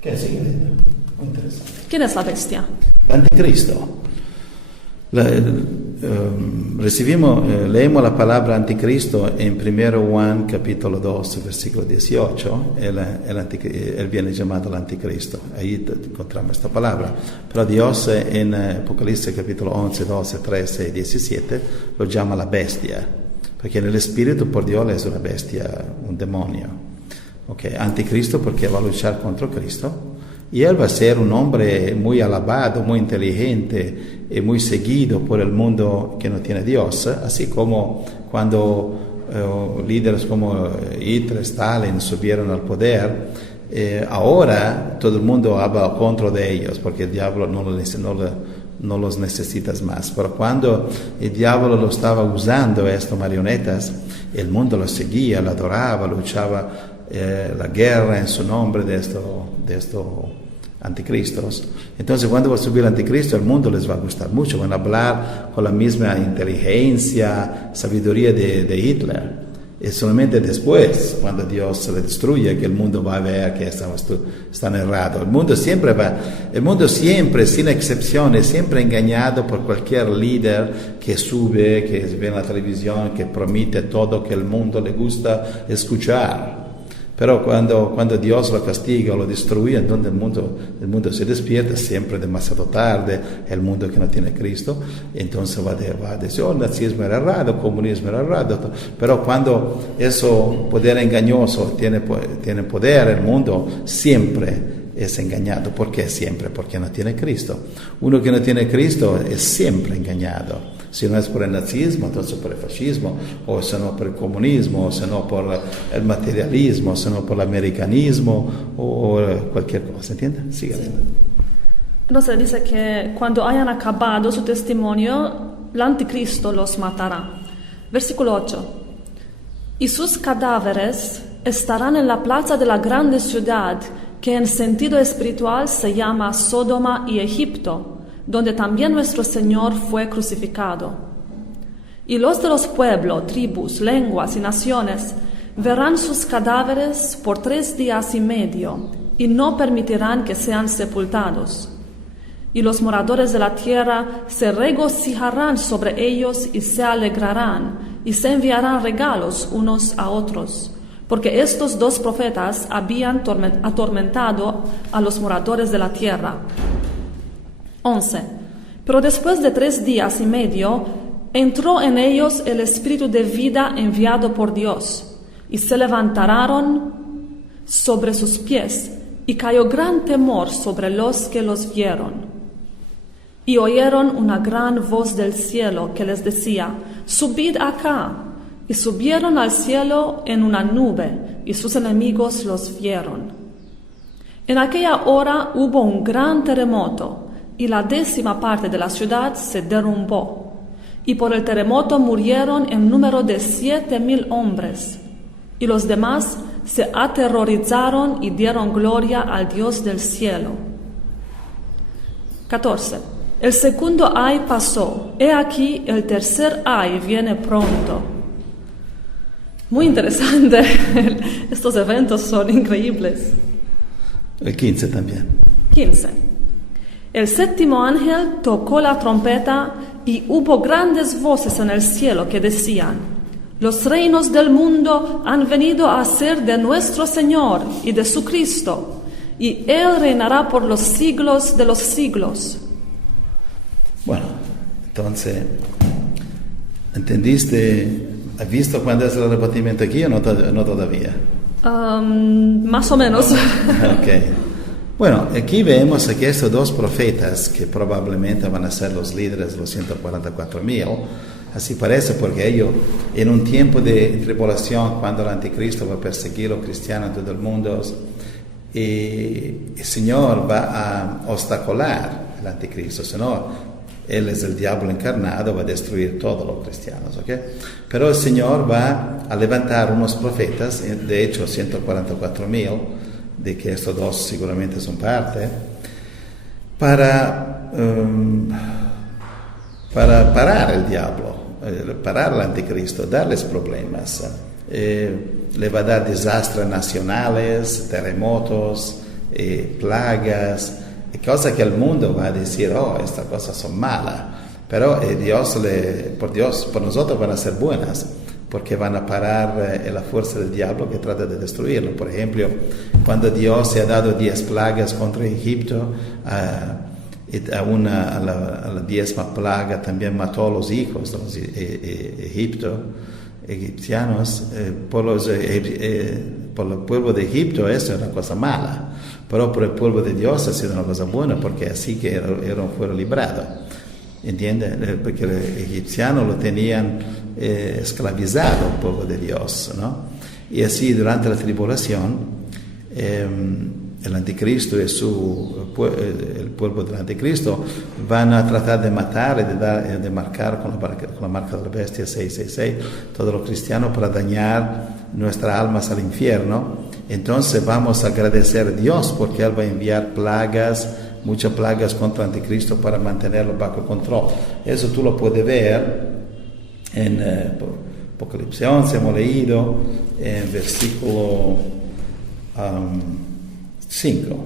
¿Qué sigue leyendo? Muy interesante. ¿Quién es la bestia? El anticristo. leemos la palabra anticristo en 1 Juan capítulo 2, versículo 18, él viene llamado el anticristo, ahí encontramos esta palabra, pero Dios en Apocalipsis capítulo 11, 12, 13 y 17 lo llama la bestia, porque en el espíritu por Dios es una bestia, un demonio, okay. Anticristo porque va a luchar contra Cristo. Y él va a ser un hombre muy alabado, muy inteligente y muy seguido por el mundo que no tiene Dios, así como cuando líderes como Hitler, Stalin subieron al poder, ahora todo el mundo habla contra de ellos porque el diablo no los necesitas más. Pero cuando el diablo lo estaba usando, estas marionetas, el mundo lo seguía, lo adoraba, luchaba la guerra en su nombre de estos anticristos. Entonces cuando va a subir el anticristo, el mundo les va a gustar mucho, van a hablar con la misma inteligencia, sabiduría de Hitler. Es solamente después, cuando Dios se le destruye, que el mundo va a ver que están errados. El mundo siempre, sin excepciones, siempre engañado por cualquier líder que sube, que ve en la televisión, que promete todo que el mundo le gusta escuchar. Pero cuando Dios lo castiga o lo destruye, entonces el mundo se despierta siempre demasiado tarde, el mundo que no tiene Cristo, entonces va a decir, el nazismo era errado, el comunismo era errado, pero cuando eso poder engañoso tiene poder, el mundo siempre es engañado. ¿Por qué siempre? Porque no tiene Cristo. Uno que no tiene Cristo es siempre engañado. Si no es por el nazismo, entonces por el fascismo, o si no por el comunismo, o si no por el materialismo, o si no por el americanismo, o cualquier cosa, ¿entiendes? Sigue adelante. Entonces dice que cuando hayan acabado su testimonio, el anticristo los matará. Versículo 8. Y sus cadáveres estarán en la plaza de la grande ciudad, que en sentido espiritual se llama Sodoma y Egipto, donde también nuestro Señor fue crucificado. Y los de los pueblos, tribus, lenguas y naciones verán sus cadáveres por 3 días y medio, y no permitirán que sean sepultados. Y los moradores de la tierra se regocijarán sobre ellos y se alegrarán, y se enviarán regalos unos a otros, porque estos 2 profetas habían atormentado a los moradores de la tierra. 11. Pero después de 3 días y medio, entró en ellos el espíritu de vida enviado por Dios, y se levantaron sobre sus pies, y cayó gran temor sobre los que los vieron. Y oyeron una gran voz del cielo que les decía, subid acá. Y subieron al cielo en una nube, y sus enemigos los vieron. En aquella hora hubo un gran terremoto, y la 10ª parte de la ciudad se derrumbó, y por el terremoto murieron en número de 7,000 hombres, y los demás se aterrorizaron y dieron gloria al Dios del cielo. 14. El segundo ay pasó, he aquí el tercer ay viene pronto. Muy interesante, estos eventos son increíbles. El 15 también. 15. El 7º ángel tocó la trompeta y hubo grandes voces en el cielo que decían, los reinos del mundo han venido a ser de nuestro Señor y de su Cristo, y Él reinará por los siglos de los siglos. Bueno, entonces, ¿entendiste? ¿Has visto cuándo es el arrebatamiento aquí o no todavía? Más o menos. Okay. Bueno, aquí vemos que estos 2 profetas, que probablemente van a ser los líderes de los 144,000, así parece, porque ellos, en un tiempo de tribulación, cuando el anticristo va a perseguir a los cristianos en todo el mundo, el Señor va a obstacular al anticristo, sino él es el diablo encarnado, va a destruir todos los cristianos, ¿ok? Pero el Señor va a levantar unos profetas, de hecho 144,000, de que estos 2 seguramente son parte, para parar el diablo, parar al anticristo, darles problemas. Le va a dar desastres nacionales, terremotos, plagas, cosas que el mundo va a decir, estas cosas son malas. Pero por nosotros van a ser buenas, porque van a parar la fuerza del diablo que trata de destruirlo. Por ejemplo, cuando Dios se ha dado 10 plagas contra Egipto, a la 10ª plaga también mató a los hijos de los egipcianos. Por el pueblo de Egipto eso era una cosa mala, pero por el pueblo de Dios ha sido una cosa buena, porque así que fueron librados. ¿Entiende? Porque los egipcianos lo tenían esclavizado, el pueblo de Dios, ¿no? Y así durante la tribulación, el anticristo y el pueblo del anticristo van a tratar de matar y de marcar con la marca de la bestia 666 todos los cristianos para dañar nuestras almas al infierno. Entonces vamos a agradecer a Dios porque Él va a enviar muchas plagas contra el anticristo para mantenerlo bajo control. Eso tú lo puedes ver en Apocalipsis 11, hemos leído en versículo 5.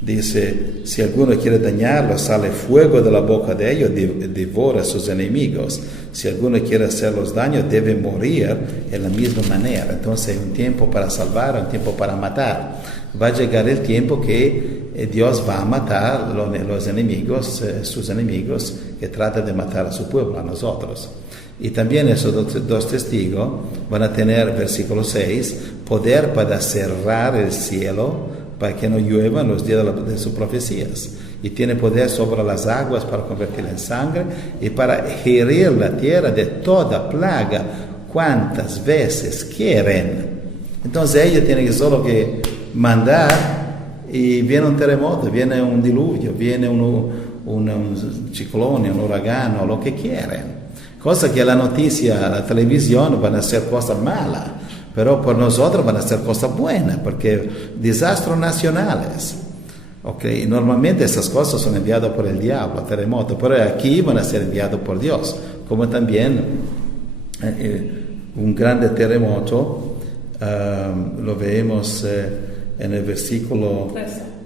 Dice, si alguno quiere dañarlo, sale fuego de la boca de ellos, devora a sus enemigos. Si alguno quiere hacerlos daño, debe morir en la misma manera. Entonces hay un tiempo para salvar, un tiempo para matar. Va a llegar el tiempo que Dios va a matar los enemigos, sus enemigos, que tratan de matar a su pueblo, a nosotros. Y también esos dos testigos van a tener, versículo 6, poder para cerrar el cielo para que no llueva en los días de sus profecías. Y tiene poder sobre las aguas para convertirla en sangre y para herir la tierra de toda plaga cuantas veces quieren. Entonces ellos tienen solo que mandar y viene un terremoto, viene un diluvio, viene un ciclone, un uragano, lo que quieren. Cosa que la noticia, la televisión van a ser cosas malas, pero por nosotros van a ser cosas buenas, porque desastres nacionales. Okay. Normalmente esas cosas son enviadas por el diablo, terremoto, pero aquí van a ser enviados por Dios, como también un grande terremoto, lo vemos en el versículo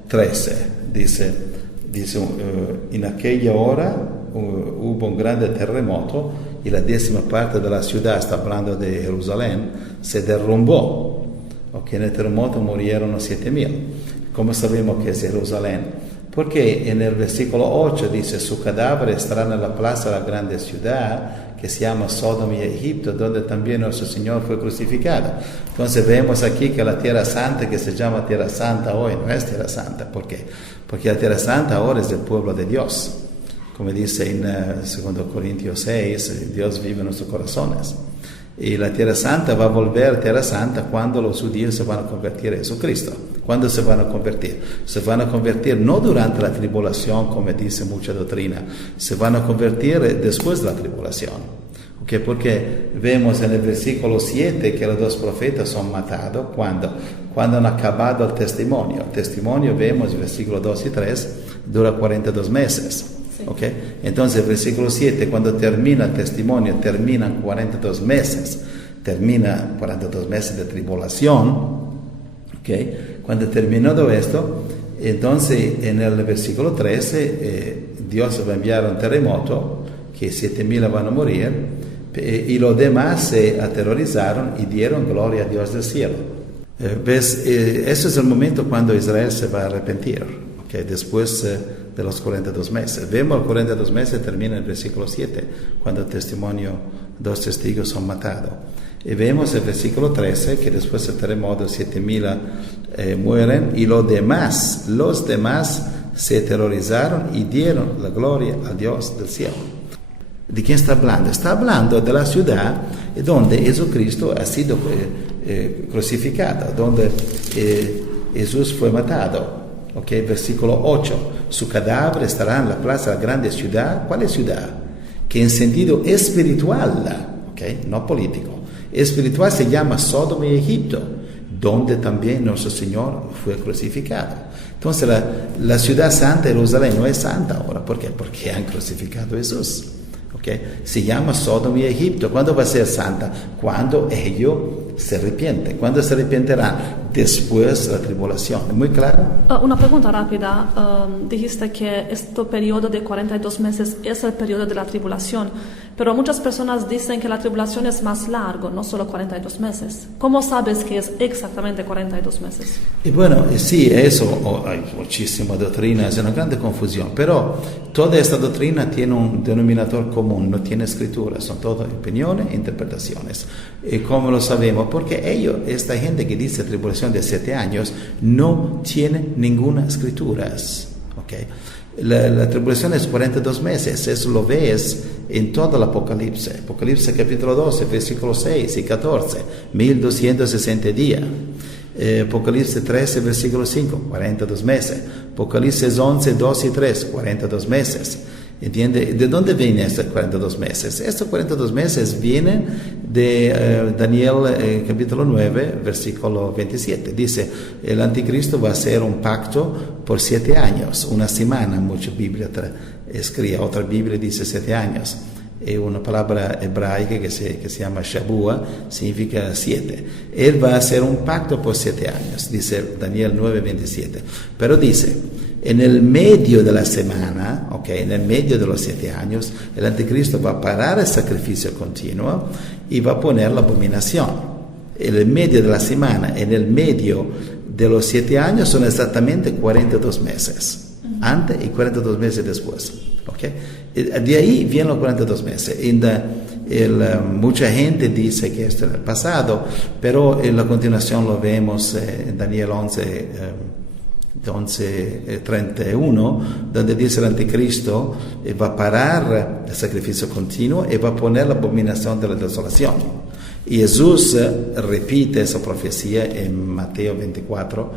13, dice en aquella hora hubo un grande terremoto y la 10ª parte de la ciudad, está hablando de Jerusalén, se derrumbó. Okay, en el terremoto murieron 7,000. ¿Cómo sabemos que es Jerusalén? Porque en el versículo 8 dice, su cadáver estará en la plaza de la grande ciudad, que se llama Sodoma y Egipto, donde también nuestro Señor fue crucificado. Entonces vemos aquí que la Tierra Santa, que se llama Tierra Santa hoy, no es Tierra Santa. ¿Por qué? Porque la Tierra Santa ahora es del pueblo de Dios. Como dice en 2 Corintios 6, Dios vive en nuestros corazones. Y la Tierra Santa va a volver Tierra Santa cuando los judíos se van a convertir a Jesucristo. ¿Cuándo se van a convertir? Se van a convertir no durante la tribulación, como dice mucha doctrina. Se van a convertir después de la tribulación. Okay, porque vemos en el versículo 7 que los 2 profetas son matados. ¿Cuándo? Cuando han acabado el testimonio. El testimonio, vemos en versículo 2 y 3, dura 42 meses. Okay. Entonces el versículo 7, cuando termina el testimonio, terminan 42 meses, termina 42 meses de tribulación. Okay. Cuando terminó todo esto, entonces en el versículo 13, Dios va a enviar un terremoto, que 7,000 van a morir, y los demás se aterrorizaron y dieron gloria a Dios del cielo. ¿Ves? Ese es el momento cuando Israel se va a arrepentir, okay. Después de los 42 meses. Vemos los 42 meses, termina el versículo 7, cuando el testimonio, 2 testigos son matados. Y vemos el versículo 13, que después del terremoto 7,000 mueren, y los demás se aterrorizaron y dieron la gloria a Dios del cielo. ¿De quién está hablando? Está hablando de la ciudad donde Jesucristo ha sido crucificado, donde Jesús fue matado. Okay, versículo 8, su cadáver estará en la plaza de la grande ciudad. ¿Cuál es ciudad? Que en sentido espiritual, okay, no político, espiritual se llama Sodoma y Egipto, donde también nuestro Señor fue crucificado. Entonces la ciudad santa, Jerusalén, no es santa ahora. ¿Por qué? Porque han crucificado a Jesús. Okay. Se llama Sodoma y Egipto. ¿Cuándo va a ser santa? Cuando ellos se arrepiente. ¿Cuándo se arrepentirá? Después de la tribulación. ¿Es muy claro? Una pregunta rápida. Dijiste que este periodo de 42 meses es el periodo de la tribulación, pero muchas personas dicen que la tribulación es más largo, no solo 42 meses. ¿Cómo sabes que es exactamente 42 meses? Y bueno, sí, eso, hay muchísima doctrina, es una grande confusión, pero toda esta doctrina tiene un denominador común, no tiene escritura, son todas opiniones e interpretaciones. ¿Y cómo lo sabemos? Porque esta gente que dice tribulación de 7 años, no tiene ninguna escritura. ¿Okay? La tribulación es 42 meses, eso lo ves en todo el Apocalipsis. Apocalipsis capítulo 12, versículo 6 y 14, 1260 días. Apocalipsis 13, versículo 5, 42 meses. Apocalipsis 11, 12 y 3, 42 meses. ¿Entiende? ¿De dónde vienen estos 42 meses? Estos 42 meses vienen de Daniel capítulo 9, versículo 27. Dice, el anticristo va a hacer un pacto por 7 años, una semana. Mucha Biblia escribe, otra Biblia dice 7 años. Es una palabra hebraica que se llama Shabua, significa 7. Él va a hacer un pacto por 7 años, dice Daniel 9, 27. Pero dice, en el medio de la semana, en el medio de los 7 años, el anticristo va a parar el sacrificio continuo y va a poner la abominación. En el medio de la semana, en el medio de los 7 años, son exactamente 42 meses, antes y 42 meses después. De ahí vienen los 42 meses. Mucha gente dice que esto es el pasado, pero en la continuación lo vemos en Daniel 11:31, donde dice el anticristo va a parar el sacrificio continuo y va a poner la abominación de la desolación. Y Jesús repite esa profecía en Mateo 24,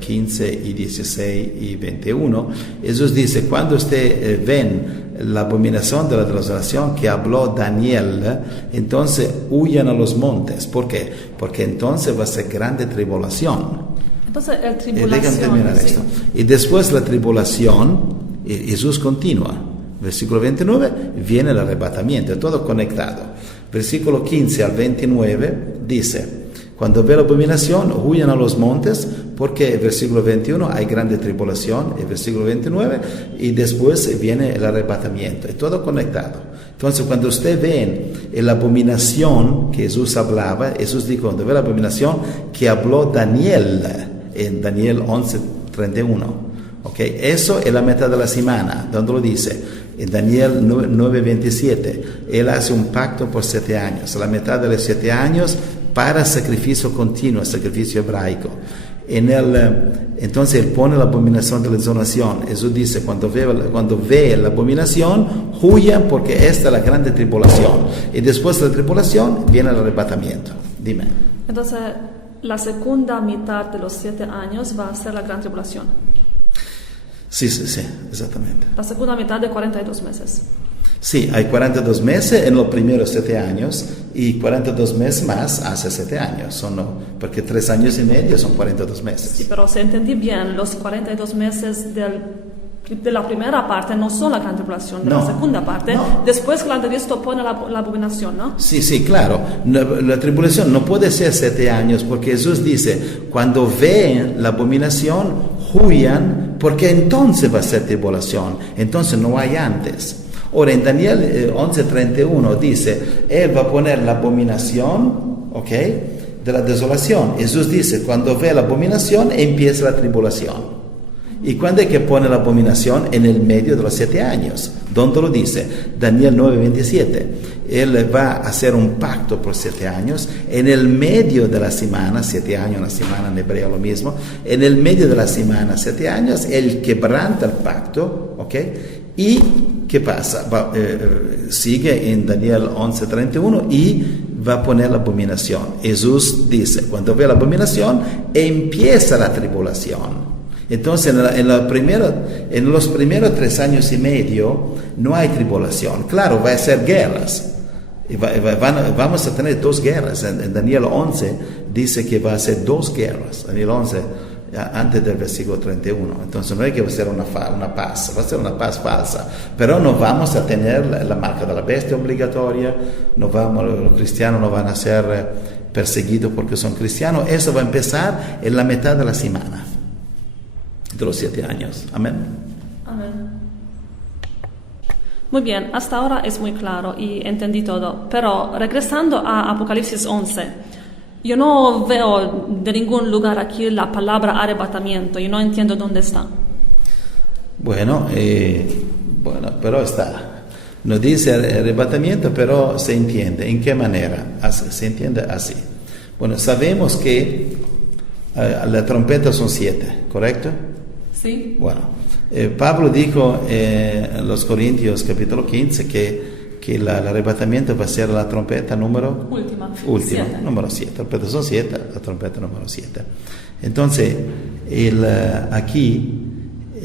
15 y 16 y 21. Jesús dice, cuando ustedes ven la abominación de la desolación que habló Daniel, entonces huyan a los montes. ¿Por qué? Porque entonces va a ser grande tribulación. Entonces, la tribulación, esto. Y después de la tribulación, Jesús continúa. Versículo 29, viene el arrebatamiento, todo conectado. Versículo 15 al 29 dice, cuando ve la abominación, huyan a los montes, porque el versículo 21 hay grande tribulación, el versículo 29, y después viene el arrebatamiento, es todo conectado. Entonces, cuando usted ve la abominación que Jesús hablaba, Jesús dijo, cuando ve la abominación que habló Daniel, en Daniel 11:31, eso es la mitad de la semana, donde lo dice, en Daniel 9:27, él hace un pacto por 7 años, la mitad de los 7 años para sacrificio continuo, sacrificio hebraico. Entonces él pone la abominación de la desolación. Jesús dice, cuando ve la abominación, huyan porque esta es la grande tribulación. Y después de la tribulación viene el arrebatamiento. Dime. Entonces, la segunda mitad de los 7 años va a ser la gran tribulación. Sí, exactamente. La segunda mitad de 42 meses. Sí, hay 42 meses en los primeros 7 años y 42 meses más hace 7 años, porque 3 años y medio son 42 meses. Sí, pero si entendí bien, los 42 meses de la primera parte no son la gran tribulación, de la segunda parte, después que el anticristo pone la abominación, ¿no? Sí, claro. La tribulación no puede ser 7 años, porque Jesús dice, cuando ven la abominación, huyan, porque entonces va a ser tribulación, entonces no hay antes. Ahora, en Daniel 11:31 dice, él va a poner la abominación, de la desolación. Jesús dice, cuando ve la abominación, empieza la tribulación. ¿Y cuándo es que pone la abominación? En el medio de los 7 años. ¿Dónde lo dice? Daniel 9:27. Él va a hacer un pacto por 7 años. En el medio de la semana, 7 años, una semana en hebreo lo mismo. En el medio de la semana, 7 años, él quebranta el pacto, ¿Y qué pasa? Sigue en Daniel 11:31 y va a poner la abominación. Jesús dice, cuando ve la abominación, empieza la tribulación. Entonces, en los primeros 3 años y medio no hay tribulación. Claro, va a ser guerras. Vamos a tener 2 guerras. En Daniel 11 dice que va a ser 2 guerras. Daniel 11, antes del versículo 31. Entonces, no es que va a ser una paz, va a ser una paz falsa. Pero no vamos a tener la marca de la bestia obligatoria. Los cristianos no van a ser perseguidos porque son cristianos. Eso va a empezar en la mitad de la semana, de los 7 años. Amén. Amén. Muy bien, hasta ahora es muy claro y entendí todo. Pero regresando a Apocalipsis 11, yo no veo de ningún lugar aquí la palabra arrebatamiento. Yo no entiendo dónde está. Bueno, pero está. No dice arrebatamiento, pero se entiende. ¿En qué manera? Se entiende así. Bueno, sabemos que la trompeta son 7, ¿correcto? Sí. Bueno, Pablo dijo en los Corintios capítulo 15 que el arrebatamiento va a ser la trompeta número Última. Número 7. Trompeta son 7, la trompeta número 7. Entonces, aquí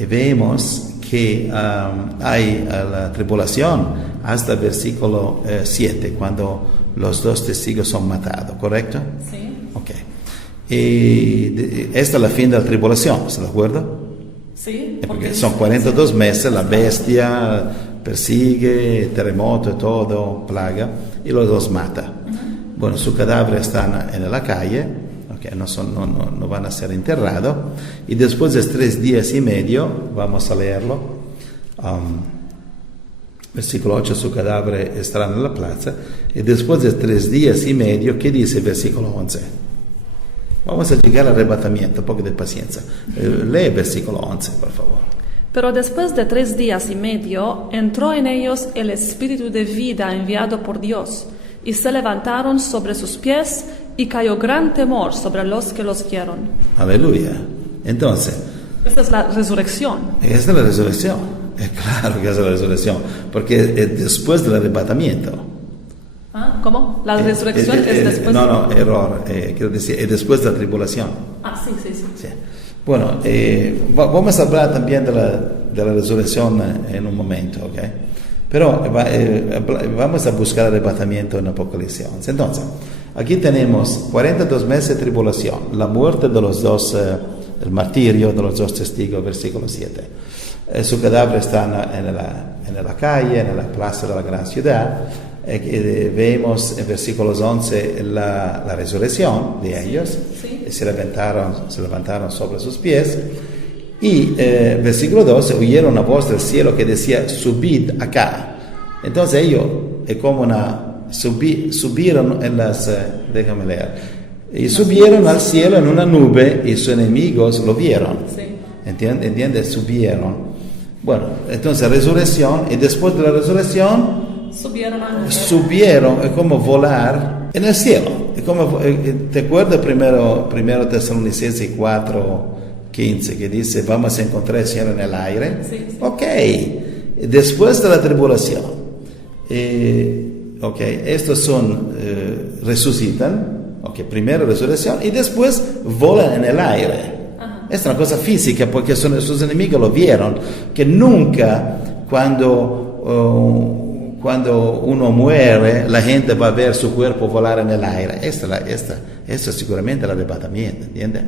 vemos que hay la tribulación hasta el versículo 7, cuando los 2 testigos son matados, ¿correcto? Sí. Ok. Y esta es la fin de la tribulación, ¿se de acuerdo? Sí. Porque son 42 meses, la bestia persigue, terremoto y todo, plaga, y los 2 mata. Bueno, su cadáver está en la calle, okay, no van a ser enterrados, y después de 3 días y medio, vamos a leerlo, versículo 8, su cadáver estará en la plaza, y después de 3 días y medio, ¿qué dice el versículo 11? Vamos a llegar al arrebatamiento, un poco de paciencia. Lee el versículo 11, por favor. Pero después de 3 días y medio, entró en ellos el espíritu de vida enviado por Dios, y se levantaron sobre sus pies, y cayó gran temor sobre los que los vieron. Aleluya. Entonces, Esta es la resurrección. esta es la resurrección. Es claro que es la resurrección, porque es después del arrebatamiento. ¿Ah? ¿Cómo? La resurrección es después. No, error. Quiero decir, es después de la tribulación. Ah, sí. Sí. Bueno, vamos a hablar también de la resurrección en un momento, ¿ok? Pero vamos a buscar el arrebatamiento en Apocalipsis 11. Entonces, aquí tenemos 42 meses de tribulación, la muerte de los 2, el martirio de los 2 testigos, versículo 7. Su cadáver está en la calle, en la plaza de la gran ciudad. Vemos en versículos 11 la resurrección de ellos. Sí. Se levantaron sobre sus pies. Y versículo 12, oyeron una voz del cielo que decía, subid acá. Entonces ellos, es como subieron en las, déjame leer, y subieron al cielo en una nube y sus enemigos lo vieron. Sí. ¿Entiendes? Subieron. Bueno, entonces resurrección, y después de la resurrección, subieron, es como volar en el cielo. Es como, ¿te acuerdas primero Tesalonicenses 4:15 que dice, vamos a encontrar el cielo en el aire? Sí. Ok, después de la tribulación, estos resucitan, primero resurrección, y después volan en el aire. Es una cosa física, porque sus enemigos lo vieron, que nunca cuando uno muere, la gente va a ver su cuerpo volar en el aire. Esto es seguramente el arrebatamiento, ¿entiendes?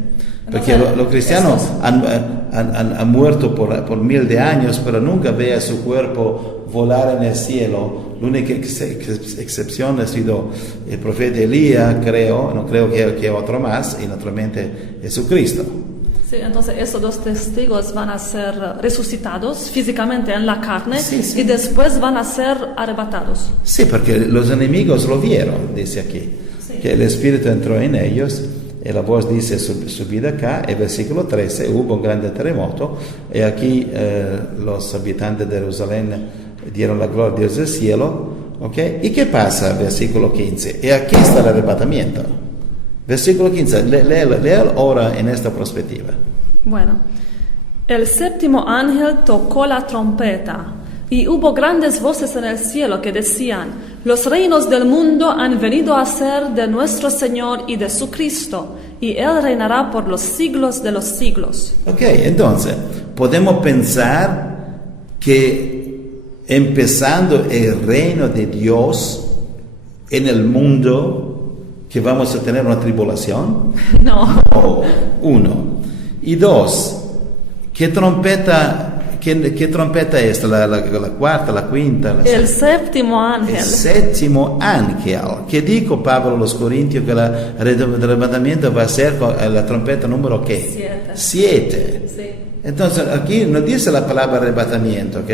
Porque los cristianos han muerto por 1000 de años, pero nunca ve su cuerpo volar en el cielo. La única excepción ha sido el profeta Elías, no creo que otro más, y naturalmente Jesucristo. Sí, entonces esos 2 testigos van a ser resucitados físicamente en la carne, y después van a ser arrebatados. Sí, porque los enemigos lo vieron, dice aquí, que el Espíritu entró en ellos, y la voz dice, subid acá, el versículo 13, hubo un grande terremoto, y aquí los habitantes de Jerusalén dieron la gloria a Dios del cielo, ¿ok? ¿Y qué pasa? Versículo 15, y aquí está el arrebatamiento. Versículo 15, léelo ahora en esta perspectiva. Bueno, el 7º ángel tocó la trompeta, y hubo grandes voces en el cielo que decían, los reinos del mundo han venido a ser de nuestro Señor y de su Cristo, y Él reinará por los siglos de los siglos. Ok, entonces, podemos pensar que empezando el reino de Dios en el mundo, que vamos a tener una tribulación. No. 1. Y 2, ¿qué trompeta ¿Qué trompeta es? ¿La cuarta, la quinta? El séptimo ángel. Il settimo ángel. ¿Qué dijo Pablo a los Corintios que el arrebatamiento va a ser con la trompeta número qué? 7. Sí. Entonces aquí no dice la palabra arrebatamiento, ¿ok?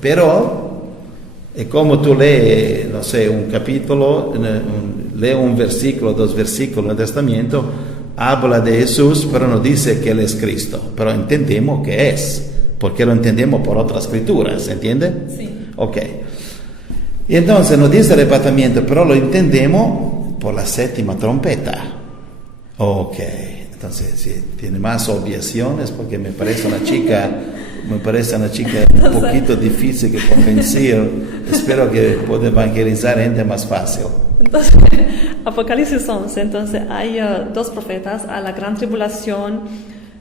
Pero es como tú lees, no sé, un capítulo, lees un versículo, 2 versículos en el Testamento, habla de Jesús, pero no dice que Él es Cristo. Pero entendemos que es, porque lo entendemos por otras escrituras, ¿entiende? Sí. Ok. Y entonces no dice arrebatamiento, pero lo entendemos por la séptima trompeta. Ok. Entonces, si tiene más objeciones, porque me parece una chica un poquito difícil que convencer. Espero que pueda evangelizar gente más fácil. Entonces, Apocalipsis 11, entonces hay 2 profetas, hay la gran tribulación,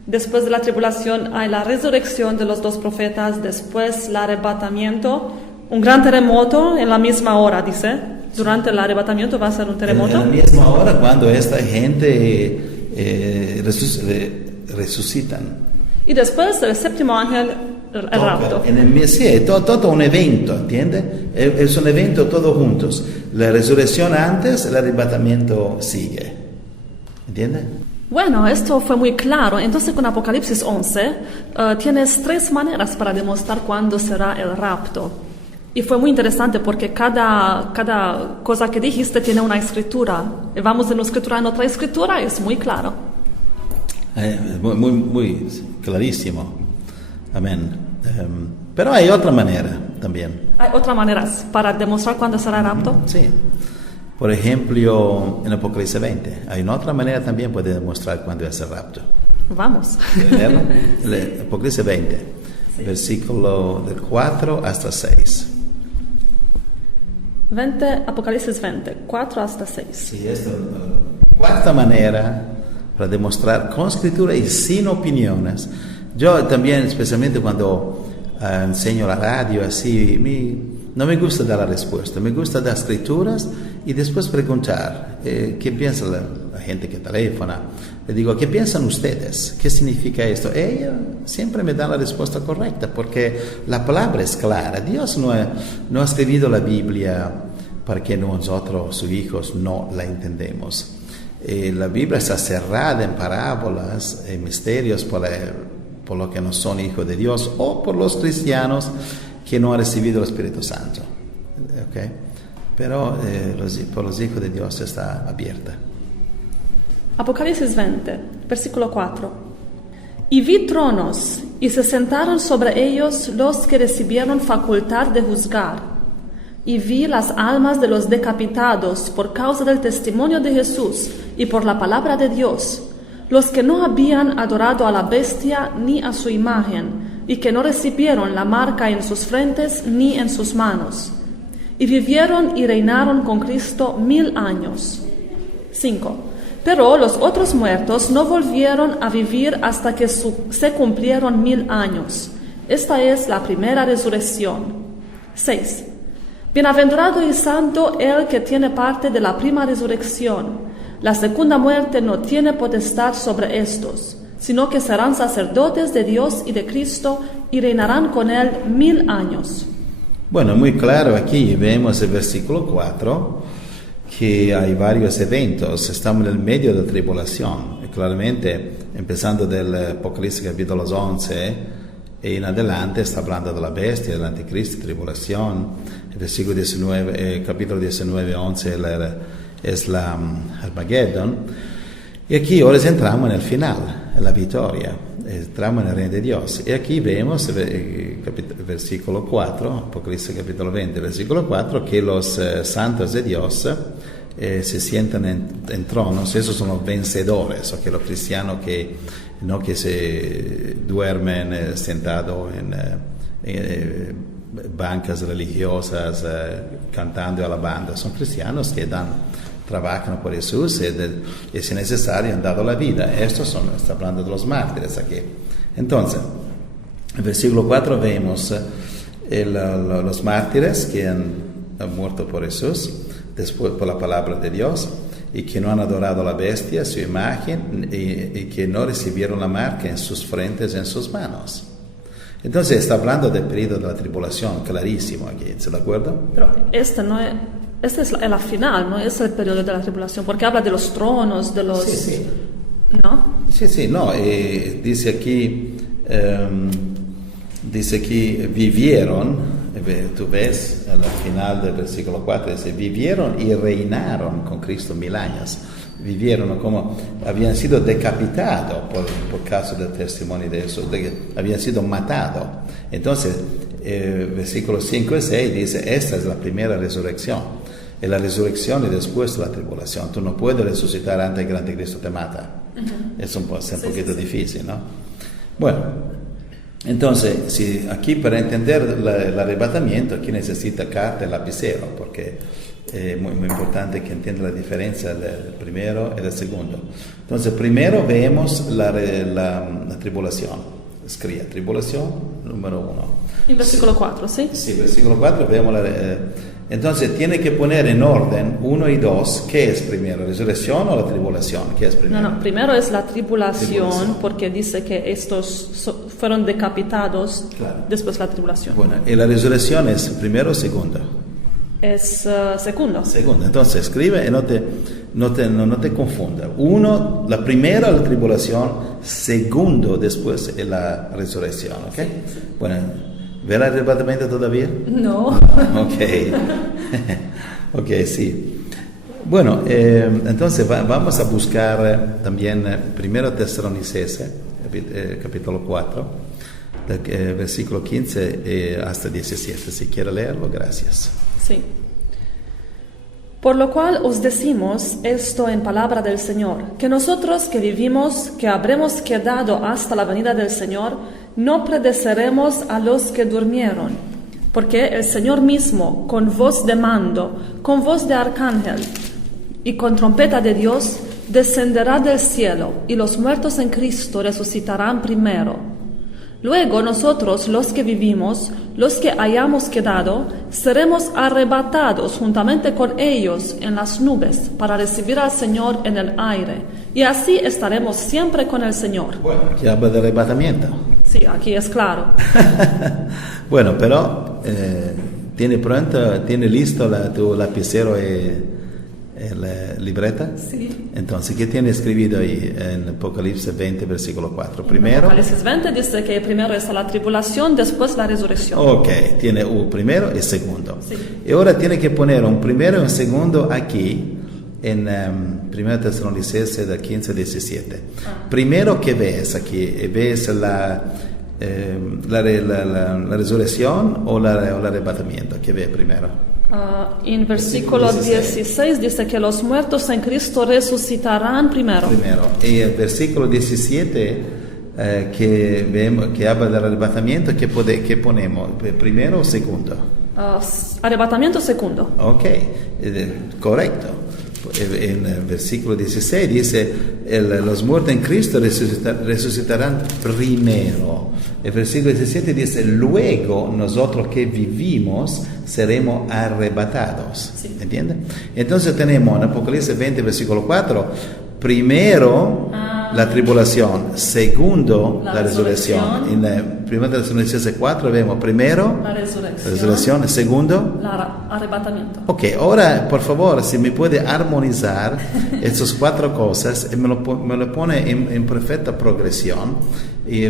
después de la tribulación hay la resurrección de los 2 profetas, después el arrebatamiento, un gran terremoto en la misma hora, dice, durante el arrebatamiento va a ser un terremoto. En la misma hora cuando esta gente resucitan. Y después el séptimo ángel, el rapto. Sí, es todo un evento, ¿entiendes? Es un evento todos juntos. La resurrección antes, el arrebatamiento sigue. ¿Entiendes? Bueno, esto fue muy claro. Entonces con Apocalipsis 11 tienes 3 maneras para demostrar cuándo será el rapto. Y fue muy interesante porque cada cosa que dijiste tiene una escritura. Y vamos de una escritura en otra escritura, es muy claro. Muy clarísimo. Amén. Pero hay otra manera también. ¿Hay otras maneras para demostrar cuándo será el rapto? Sí. Por ejemplo, en Apocalipsis 20. Hay una otra manera también puede demostrar cuándo es el rapto. Vamos. ¿Leerlo? Apocalipsis 20. Sí. Versículo del 4 hasta 6. 20, Apocalipsis 20, 4 hasta 6. Sí, esta es la cuarta manera para demostrar con escritura y sin opiniones. Yo también, especialmente cuando enseño la radio, así, no me gusta dar la respuesta, me gusta dar escrituras y después preguntar qué piensa la gente que telefona. Le digo, ¿qué piensan ustedes? ¿Qué significa esto? Ella siempre me da la respuesta correcta porque la palabra es clara. Dios no ha escrito la Biblia para que nosotros, sus hijos, no la entendemos. La Biblia está cerrada en parábolas, en misterios por lo que no son hijos de Dios o por los cristianos que no han recibido el Espíritu Santo. ¿Okay? Pero por los hijos de Dios está abierta. Apocalipsis 20, versículo 4. Y vi tronos, y se sentaron sobre ellos los que recibieron facultad de juzgar. Y vi las almas de los decapitados por causa del testimonio de Jesús y por la palabra de Dios, los que no habían adorado a la bestia ni a su imagen, y que no recibieron la marca en sus frentes ni en sus manos. Y vivieron y reinaron con Cristo 1000 años. 5. Pero los otros muertos no volvieron a vivir hasta que se cumplieron 1000 años. Esta es la primera resurrección. 6. Bienaventurado y santo el que tiene parte de la prima resurrección. La segunda muerte no tiene potestad sobre estos, sino que serán sacerdotes de Dios y de Cristo y reinarán con él 1000 años. Bueno, muy claro aquí vemos el versículo 4, que hay varios eventos, estamos en el medio de la tribulación, y claramente empezando del Apocalipsis capítulo 11 en adelante está hablando de la bestia, del anticristo, tribulación. El versículo 19, capítulo 19, 11 es la Armageddon. Y aquí ahora entramos en el final, en la victoria, entramos en el reino de Dios. Y aquí vemos el versículo 4, Apocalipsis capítulo 20, versículo 4, que los santos de Dios se sientan en tronos. Esos son los vencedores, o que los cristianos que no que se duermen sentados en bancas religiosas cantando y alabando. Son cristianos que trabajan por Jesús y si necesario han dado la vida. Está hablando de los mártires aquí. Entonces, en el versículo 4 vemos los mártires que han muerto por Jesús, después por la palabra de Dios, y que no han adorado a la bestia, su imagen, y que no recibieron la marca en sus frentes, en sus manos. Entonces está hablando del periodo de la tribulación, clarísimo aquí, ¿se de acuerdo? Pero esta es la final, no es el periodo de la tribulación, porque habla de los tronos, de los... Sí. ¿No? Sí, no, dice aquí, vivieron, tú ves al final del versículo 4, dice, vivieron y reinaron con Cristo 1000 años. Vivieron como habían sido decapitados por causa del testimonio de eso, habían sido matados. Entonces, versículos 5 y 6 dice, esta es la primera resurrección. Y la resurrección y después de la tribulación. Tú no puedes resucitar antes que el anticristo te mata. Es un poquito difícil, ¿no? Bueno, entonces, si aquí para entender el arrebatamiento, aquí necesita carta y lapicero, porque es muy importante que entienda la diferencia del primero y del segundo. Entonces, primero vemos la tribulación. Escribe, tribulación número 1. En versículo 4, ¿sí? Sí, versículo 4 vemos entonces tiene que poner en orden 1 y 2, ¿qué es primero? ¿Resurrección o la tribulación? ¿Qué es primero? No, primero es la tribulación, porque dice que estos fueron decapitados, claro. Después la tribulación. Bueno, ¿y la resurrección es primero o segundo? Es segundo. Segundo, entonces escribe y no te confunda. 1, la primera la tribulación, segundo después la resurrección, ¿ok? Sí. Bueno, ¿ve el arrebatamiento todavía? No. Ok, sí. Bueno, entonces vamos a buscar también 1 Tesalonicenses, capítulo 4, versículo 15 hasta 17. Si quiere leerlo, gracias. Sí. Por lo cual os decimos esto en palabra del Señor, que nosotros que vivimos, que habremos quedado hasta la venida del Señor, no predeceremos a los que durmieron, porque el Señor mismo, con voz de mando, con voz de arcángel y con trompeta de Dios, descenderá del cielo, y los muertos en Cristo resucitarán primero. Luego nosotros, los que vivimos, los que hayamos quedado, seremos arrebatados juntamente con ellos en las nubes para recibir al Señor en el aire. Y así estaremos siempre con el Señor. Bueno, aquí habla de arrebatamiento. Sí, aquí es claro. Bueno, pero ¿tiene listo tu lapicero y la libreta? Sí. Entonces, ¿qué tiene escrito ahí en Apocalipsis 20, versículo 4? Primero. En Apocalipsis 20 dice que primero está la tribulación, después la resurrección. Ok, tiene un primero y segundo. Sí. Y ahora tiene que poner un primero y un segundo aquí en 1 Tesalonicenses del 15 al 17. Primero, ¿qué ves aquí? ¿Ves la resurrección o el arrebatamiento? ¿Qué ves primero? En versículo 16 dice que los muertos en Cristo resucitarán primero. Y el versículo 17 que habla del arrebatamiento, ¿qué ponemos? ¿Primero o segundo? Arrebatamiento segundo. Ok, correcto. En el versículo 16 dice, los muertos en Cristo resucitarán primero. El versículo 17 dice, luego nosotros que vivimos seremos arrebatados. Sí. ¿Entiendes? Entonces tenemos en Apocalipsis 20, versículo 4, primero la tribulación, segundo la resurrección. En la 1 Tesalonicenses 4 vemos primero la resurrección, segundo el arrebatamiento. Ok, ahora por favor, si me puede armonizar estas 4 cosas, me lo pone en perfecta progresión y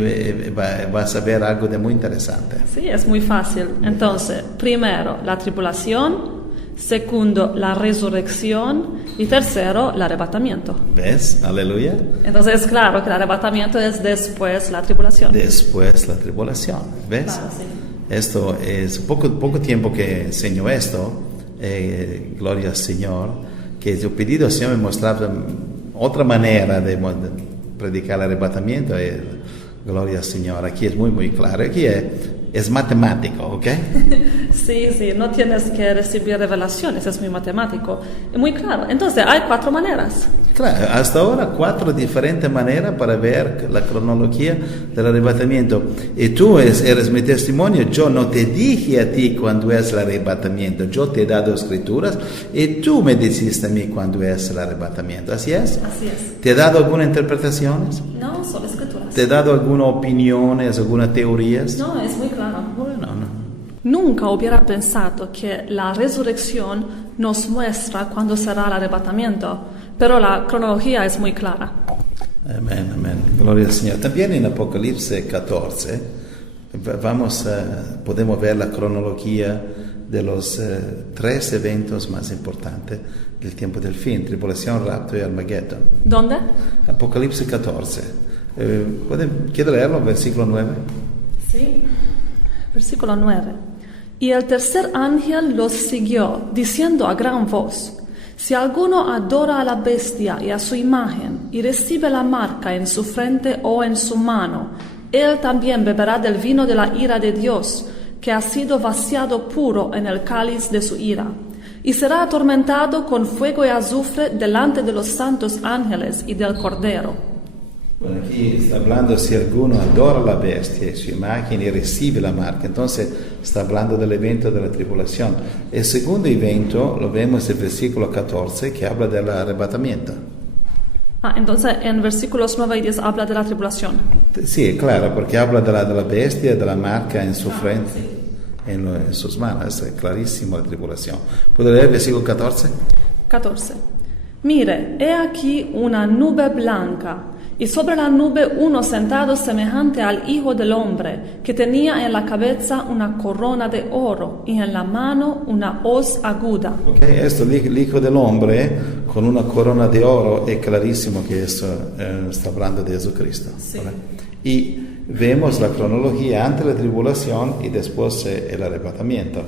vas a ver algo de muy interesante. Sí, es muy fácil. Entonces, primero la tribulación, segundo la resurrección y tercero el arrebatamiento. ¿Ves? Aleluya. Entonces es claro que el arrebatamiento es después la tribulación. Después la tribulación, ¿ves? Claro, sí. Esto es poco tiempo que enseño esto, gloria al Señor, que yo he pedido al Señor me mostrara otra manera de predicar el arrebatamiento, gloria al Señor. Aquí es muy claro, aquí es matemático, ¿ok? Sí, no tienes que recibir revelaciones, es muy matemático, es muy claro. Entonces hay 4 maneras. Claro, hasta ahora 4 diferentes maneras para ver la cronología del arrebatamiento. Y tú eres mi testimonio, yo no te dije a ti cuándo es el arrebatamiento, yo te he dado escrituras y tú me dijiste a mí cuándo es el arrebatamiento. ¿Así es? Así es. ¿Te he dado alguna interpretación? No, solo escrituras. ¿Te he dado alguna opiniones, algunas teorías? No, es muy claro. Bueno, no. Nunca hubiera pensado que la resurrección nos muestra cuándo será el arrebatamiento, pero la cronología es muy clara. Amén, amén. Gloria al Señor. También en Apocalipsis 14 podemos ver la cronología de los 3 eventos más importantes del tiempo del fin: tribulación, rapto y Armagedón. ¿Dónde? Apocalipsis 14. ¿Quiere leerlo? Versículo 9. Sí. Versículo 9. Y el tercer ángel los siguió, diciendo a gran voz: si alguno adora a la bestia y a su imagen, y recibe la marca en su frente o en su mano, él también beberá del vino de la ira de Dios, que ha sido vaciado puro en el cáliz de su ira, y será atormentado con fuego y azufre delante de los santos ángeles y del Cordero. Bueno, aquí está hablando si alguno adora la bestia y su imagen y recibe la marca. Entonces está hablando del evento de la tribulación. El segundo evento lo vemos en el versículo 14, que habla del arrebatamiento. Entonces en versículos 9 y 10 habla de la tribulación. Sí, claro, porque habla de la bestia, de la marca en su frente, sí, en sus manos. Es clarísimo la tribulación. ¿Puedo leer el versículo 14? 14. Mire, he aquí una nube blanca, y sobre la nube uno sentado semejante al Hijo del Hombre, que tenía en la cabeza una corona de oro y en la mano una hoz aguda. Okay, esto, el Hijo del Hombre con una corona de oro, es clarísimo que esto está hablando de Jesucristo. Sí. ¿Vale? Y vemos la cronología antes de la tribulación y después el arrebatamiento.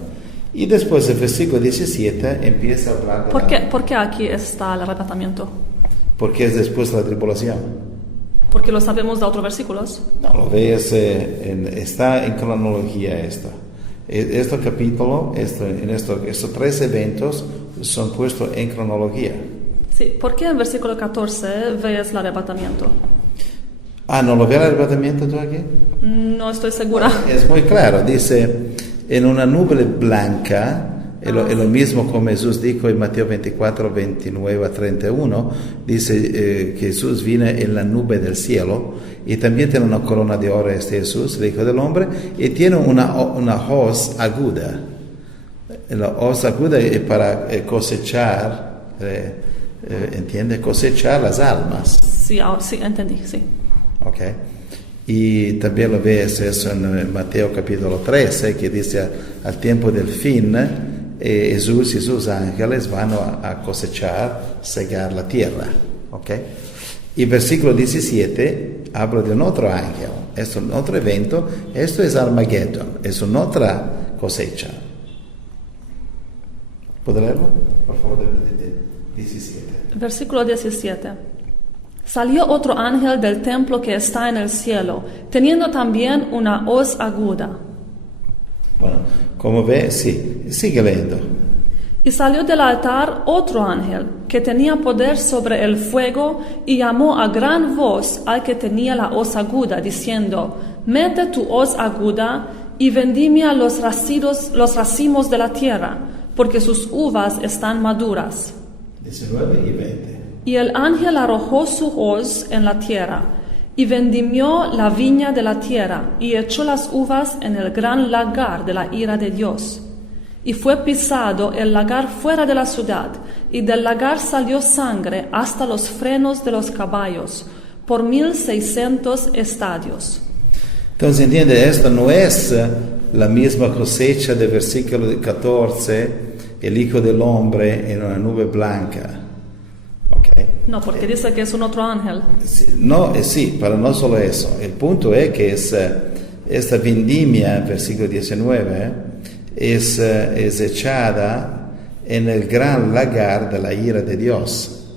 Y después el versículo 17 empieza a hablar de ¿Por qué aquí está el arrebatamiento? Porque es después de la tribulación. Porque lo sabemos de otros versículos. No, lo ves, está en cronología esto. Este capítulo, estos 3 eventos son puestos en cronología. Sí, ¿por qué en versículo 14 ves el arrebatamiento? ¿No lo ve el arrebatamiento tú aquí? No estoy segura. Es muy claro, dice, en una nube blanca. Es lo mismo como Jesús dijo en Mateo 24, 29 a 31, dice que Jesús vino en la nube del cielo y también tiene una corona de oro Jesús, el Hijo del Hombre, y tiene una hoz aguda. La hoz aguda es para cosechar, ¿entiende? Cosechar las almas. Sí, entendí, sí. Ok. Y también lo ves eso en Mateo capítulo 13, que dice al tiempo del fin, Jesús y sus ángeles van a cosechar, cegar la tierra. ¿Okay? Y versículo 17 habla de un otro ángel, es un otro evento, esto es Armagedón, es una otra cosecha. ¿Puedo leerlo? Por favor, 17. Versículo 17. Salió otro ángel del templo que está en el cielo, teniendo también una hoz aguda. Bueno, como ve, sí, sigue leyendo. Y salió del altar otro ángel, que tenía poder sobre el fuego, y llamó a gran voz al que tenía la hoz aguda, diciendo: mete tu hoz aguda y vendimia los racimos de la tierra, porque sus uvas están maduras. 19 y 20. Y el ángel arrojó su hoz en la tierra, y vendimió la viña de la tierra, y echó las uvas en el gran lagar de la ira de Dios. Y fue pisado el lagar fuera de la ciudad, y del lagar salió sangre hasta los frenos de los caballos, por 1600 estadios. Entonces, entiende, esto no es la misma cosecha del versículo 14, el Hijo del Hombre en una nube blanca. Okay. No, porque dice que es un otro ángel. Sí, pero no solo eso. El punto es que esta vendimia, versículo 19, es echada en el gran lagar de la ira de Dios.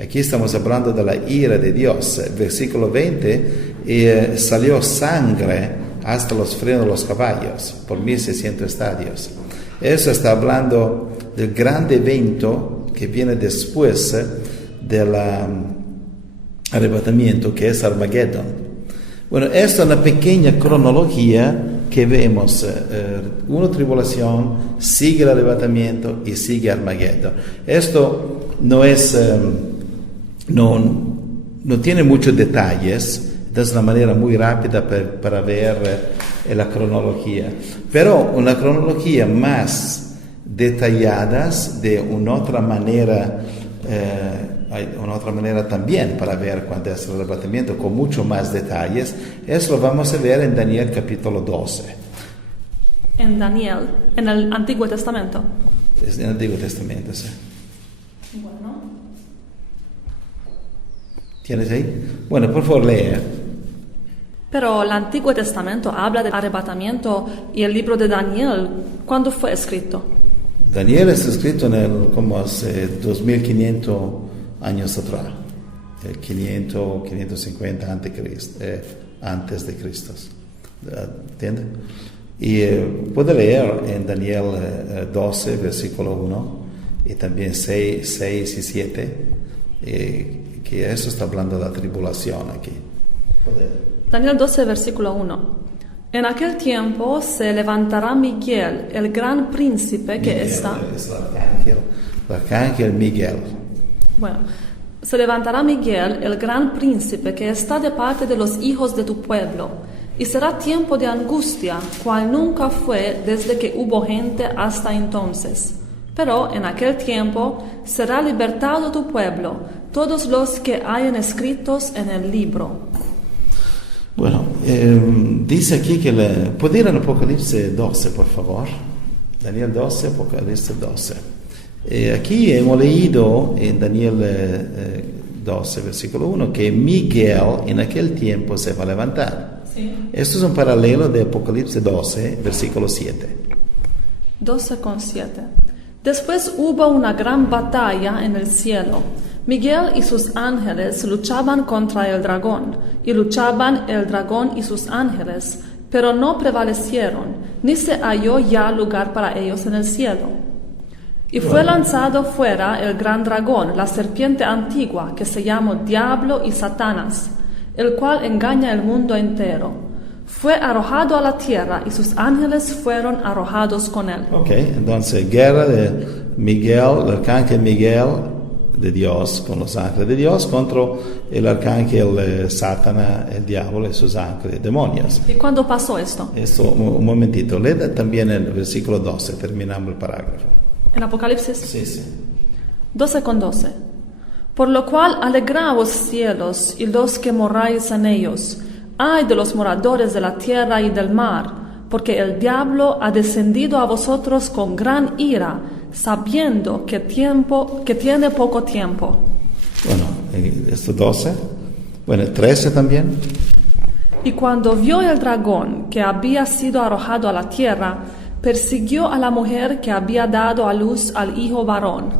Aquí estamos hablando de la ira de Dios. Versículo 20, salió sangre hasta los frenos de los caballos, por 1600 estadios. Eso está hablando del gran evento que viene después del arrebatamiento, que es Armagedón. Bueno, esta es una pequeña cronología que vemos. Una tribulación, sigue el arrebatamiento y sigue Armagedón. Esto no es, no tiene muchos detalles, Entonces, una manera muy rápida para ver la cronología. Pero una cronología más detallada de una otra manera, hay una otra manera también para ver cuándo es el arrebatamiento, con mucho más detalles. Eso lo vamos a ver en Daniel capítulo 12. En Daniel, en el Antiguo Testamento. Es en el Antiguo Testamento, sí. Bueno. ¿Tienes ahí? Bueno, por favor, lee. Pero el Antiguo Testamento habla del arrebatamiento y el libro de Daniel, ¿cuándo fue escrito? Daniel está escrito como hace 2500 años atrás, 550 antes de Cristo. ¿Entiendes? Y puede leer en Daniel 12, versículo 1, y también 6 y 7, que eso está hablando de la tribulación aquí. Daniel 12, versículo 1. En aquel tiempo se levantará Miguel, el gran príncipe que Miguel, está... Es el arcángel Miguel. Bueno, se levantará Miguel, el gran príncipe que está de parte de los hijos de tu pueblo, y será tiempo de angustia, cual nunca fue desde que hubo gente hasta entonces. Pero en aquel tiempo será libertado tu pueblo, todos los que hayan escritos en el libro. Bueno, dice aquí que puede ir en Apocalipsis 12, por favor. Daniel 12, Apocalipsis 12. Aquí hemos leído en Daniel 12, versículo 1, que Miguel en aquel tiempo se va a levantar. Sí. Esto es un paralelo de Apocalipsis 12, versículo 7. 12:7. Después hubo una gran batalla en el cielo. Miguel y sus ángeles luchaban contra el dragón, y luchaban el dragón y sus ángeles, pero no prevalecieron, ni se halló ya lugar para ellos en el cielo. Y fue lanzado fuera el gran dragón, la serpiente antigua, que se llama Diablo y Satanás, el cual engaña el mundo entero. Fue arrojado a la tierra y sus ángeles fueron arrojados con él. Ok, entonces guerra de Miguel, el arcángel Miguel de Dios con los ángeles de Dios contra el arcángel Satanás, el diablo y sus ángeles, demonios. ¿Y cuándo pasó esto? Esto, un momentito, lea también el versículo 12, terminamos el parágrafo. ¿En Apocalipsis? Sí. 12:12. Por lo cual alegraos cielos y los que moráis en ellos. Ay de los moradores de la tierra y del mar, porque el diablo ha descendido a vosotros con gran ira, sabiendo que tiene poco tiempo. Bueno, esto 12. Bueno, 13 también. Y cuando vio el dragón que había sido arrojado a la tierra, persiguió a la mujer que había dado a luz al hijo varón.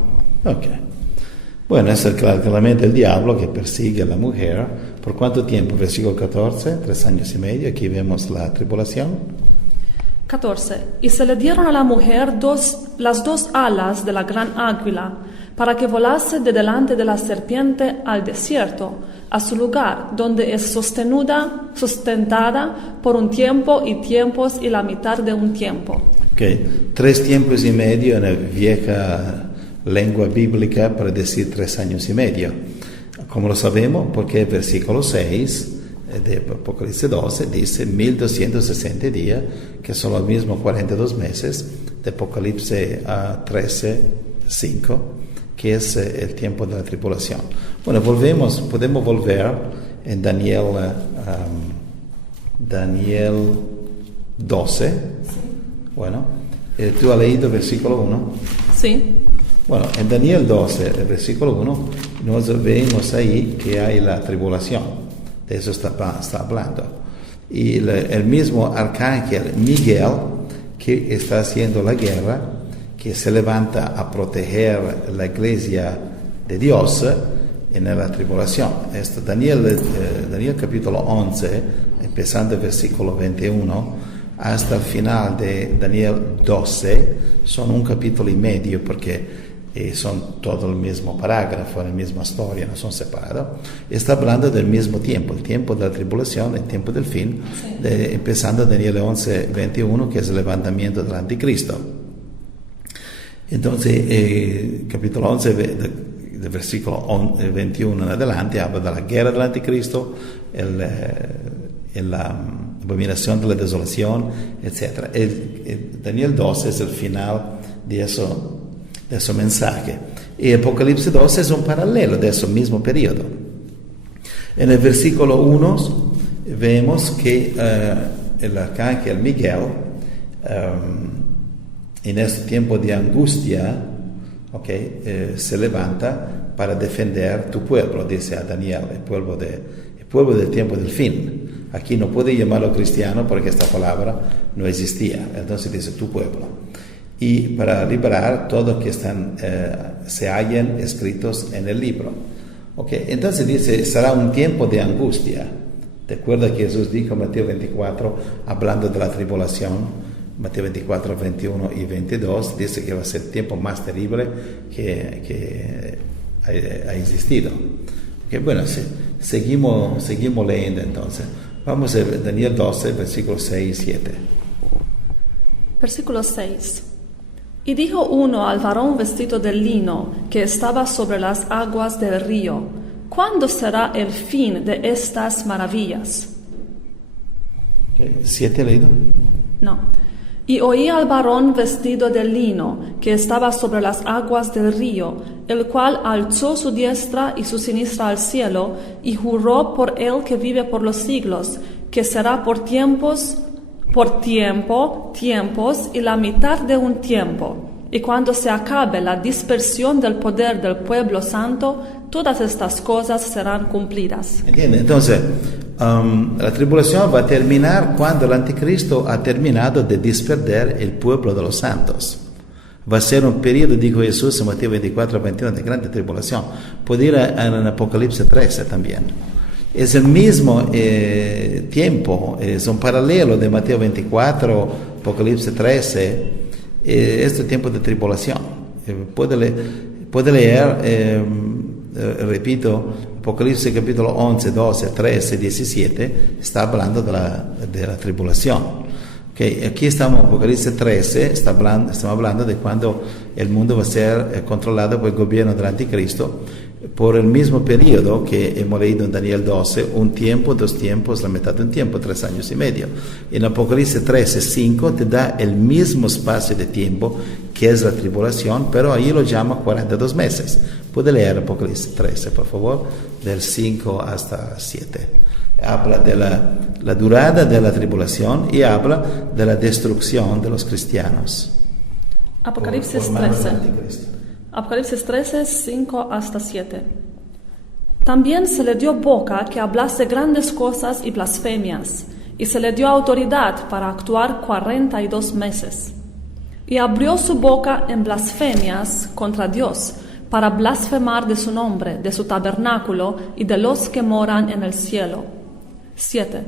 Ok. Bueno, es claramente el diablo que persigue a la mujer. ¿Por cuánto tiempo? Versículo 14, 3 años y medio. Aquí vemos la tribulación. 14. Y se le dieron a la mujer las dos alas de la gran águila, para que volase de delante de la serpiente al desierto, a su lugar, donde es sustentada por un tiempo y tiempos y la mitad de un tiempo. Ok, 3 tiempos y medio en la vieja lengua bíblica para decir 3 años y medio. ¿Cómo lo sabemos? Porque el versículo 6 de Apocalipsis 12 dice 1260 días, que son los mismos 42 meses de Apocalipsis 13, 5, que es el tiempo de la tribulación. Bueno, podemos volver en Daniel 12. Bueno, ¿tú has leído el versículo 1? Sí. Bueno, en Daniel 12, el versículo 1, nos vemos ahí que hay la tribulación. De eso está hablando. Y el mismo arcángel Miguel, que está haciendo la guerra, que se levanta a proteger la iglesia de Dios en la tribulación. Esto, Daniel capítulo 11, empezando el versículo 21, hasta el final de Daniel 12, son un capítulo y medio, porque son todo el mismo parágrafo, la misma historia, no son separados. Está hablando del mismo tiempo, el tiempo de la tribulación, el tiempo del fin, sí. Empezando Daniel 11, 21, que es el levantamiento del anticristo. Entonces, capítulo 11, del versículo 21 en adelante habla de la guerra del anticristo, la abominación de la desolación, etc. Daniel 12 es el final de ese mensaje. Y Apocalipsis 12 es un paralelo de ese mismo periodo. En el versículo 1 vemos que el arcángel Miguel, en este tiempo de angustia, se levanta para defender tu pueblo, dice a Daniel, el pueblo del tiempo del fin. Aquí no puede llamarlo cristiano porque esta palabra no existía, entonces dice tu pueblo. Y para liberar todo que se hallen escritos en el libro. Entonces dice, será un tiempo de angustia. ¿Te acuerdas que Jesús dijo en Mateo 24, hablando de la tribulación? Mateo 24, 21 y 22 dice que va a ser el tiempo más terrible que ha existido. Bueno, seguimos leyendo entonces. Vamos a Daniel 12, versículos 6 y 7. Versículo 6. Y dijo uno al varón vestido de lino que estaba sobre las aguas del río: ¿cuándo será el fin de estas maravillas? 7 leído. No. Y oí al varón vestido de lino que estaba sobre las aguas del río, el cual alzó su diestra y su siniestra al cielo, y juró por él que vive por los siglos, que será por tiempos, y la mitad de un tiempo. Y cuando se acabe la dispersión del poder del pueblo santo, todas estas cosas serán cumplidas. ¿Entiende? Entonces, la tribulación va a terminar cuando el anticristo ha terminado de disperder el pueblo de los santos. Va a ser un periodo, dijo Jesús en Mateo 24, 21, de grande tribulación. Puede ir en Apocalipsis 13 también. Es el mismo tiempo, es un paralelo de Mateo 24, Apocalipsis 13, este tiempo de tribulación. Puede leer, repito, Apocalipsis capítulo 11, 12, 13, 17, está hablando de la tribulación. Aquí estamos, Apocalipsis 13, estamos hablando de cuando el mundo va a ser controlado por el gobierno del anticristo, por el mismo periodo que hemos leído en Daniel 12, un tiempo, 2 tiempos, la mitad de un tiempo, 3 años y medio. En Apocalipsis 13, 5 te da el mismo espacio de tiempo que es la tribulación, pero ahí lo llama 42 meses. Puede leer Apocalipsis 13, por favor, del 5 hasta 7. Habla de la durada de la tribulación y habla de la destrucción de los cristianos. Apocalipsis 13. Apocalipsis 13, 5 hasta 7. También se le dio boca que hablase grandes cosas y blasfemias, y se le dio autoridad para actuar 42 meses. Y abrió su boca en blasfemias contra Dios, para blasfemar de su nombre, de su tabernáculo y de los que moran en el cielo. 7.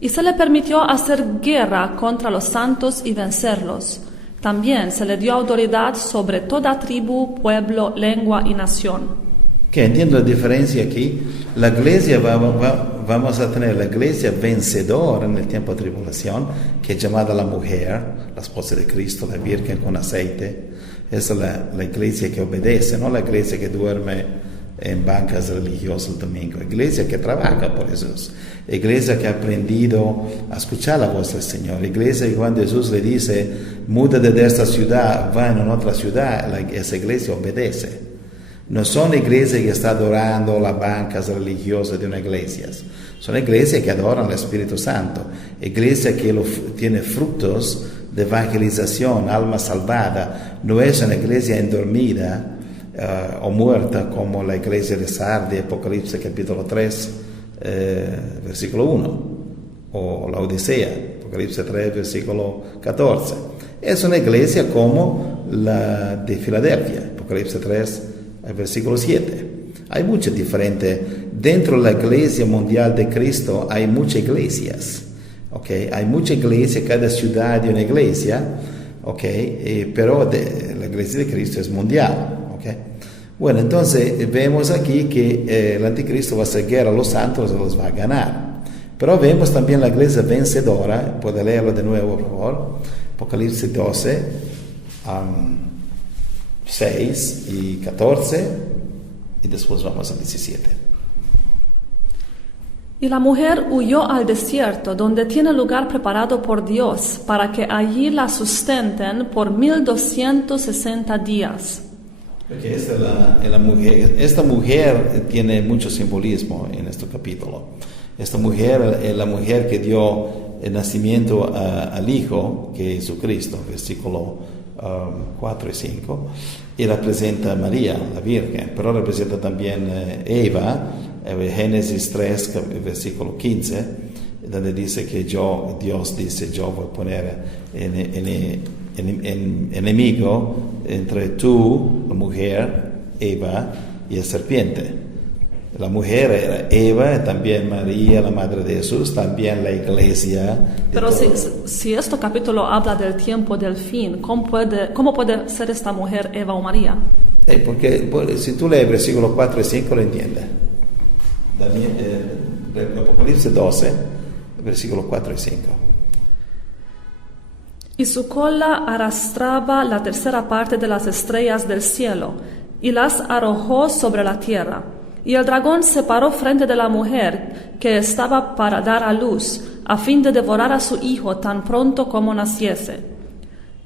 Y se le permitió hacer guerra contra los santos y vencerlos. También se le dio autoridad sobre toda tribu, pueblo, lengua y nación. Entiendo la diferencia aquí. La iglesia vamos a tener la iglesia vencedora en el tiempo de tribulación, que es llamada la mujer, la esposa de Cristo, la virgen con aceite. Esa es la iglesia que obedece, no la iglesia que duerme en bancas religiosas el domingo. La iglesia que trabaja por Jesús. La iglesia que ha aprendido a escuchar la voz del Señor. La iglesia que cuando Jesús le dice, múdate de esta ciudad, va en otra ciudad, esa iglesia obedece. No son iglesias que están adorando las bancas religiosas de una iglesia. Son iglesias que adoran al Espíritu Santo. Iglesia que tiene frutos de evangelización, alma salvada. No es una iglesia endormida o muerta como la iglesia de Sardis, Apocalipsis capítulo 3, versículo 1, o la Odisea, Apocalipsis 3, versículo 14. Es una iglesia como la de Filadelfia, Apocalipsis 3, versículo 7. Hay muchas diferentes. Dentro de la iglesia mundial de Cristo hay muchas iglesias. Hay muchas iglesias, cada ciudad de una iglesia, pero la iglesia de Cristo es mundial. Bueno, entonces vemos aquí que el anticristo va a hacer guerra a los santos y los va a ganar. Pero vemos también la iglesia vencedora. Puede leerlo de nuevo, por favor. Apocalipsis 12, 6 y 14. Y después vamos al 17. Y la mujer huyó al desierto, donde tiene lugar preparado por Dios, para que allí la sustenten por 1260 días. Porque esta mujer tiene mucho simbolismo en este capítulo. Esta mujer es la mujer que dio el nacimiento al Hijo, que es Jesucristo, versículo 4 y 5, y representa a María, la Virgen, pero representa también Eva, Génesis 3, versículo 15, donde dice que Dios dice, yo voy a poner enemigo entre tú, la mujer, Eva, y la serpiente. La mujer era Eva, también María, la madre de Jesús, también la iglesia. Pero si este capítulo habla del tiempo del fin, ¿cómo puede ser esta mujer Eva o María? Porque si tú lees versículos 4 y 5 lo entiendes. Apocalipsis 12, versículos 4 y 5. Y su cola arrastraba la tercera parte de las estrellas del cielo, y las arrojó sobre la tierra. Y el dragón se paró frente de la mujer que estaba para dar a luz, a fin de devorar a su hijo tan pronto como naciese.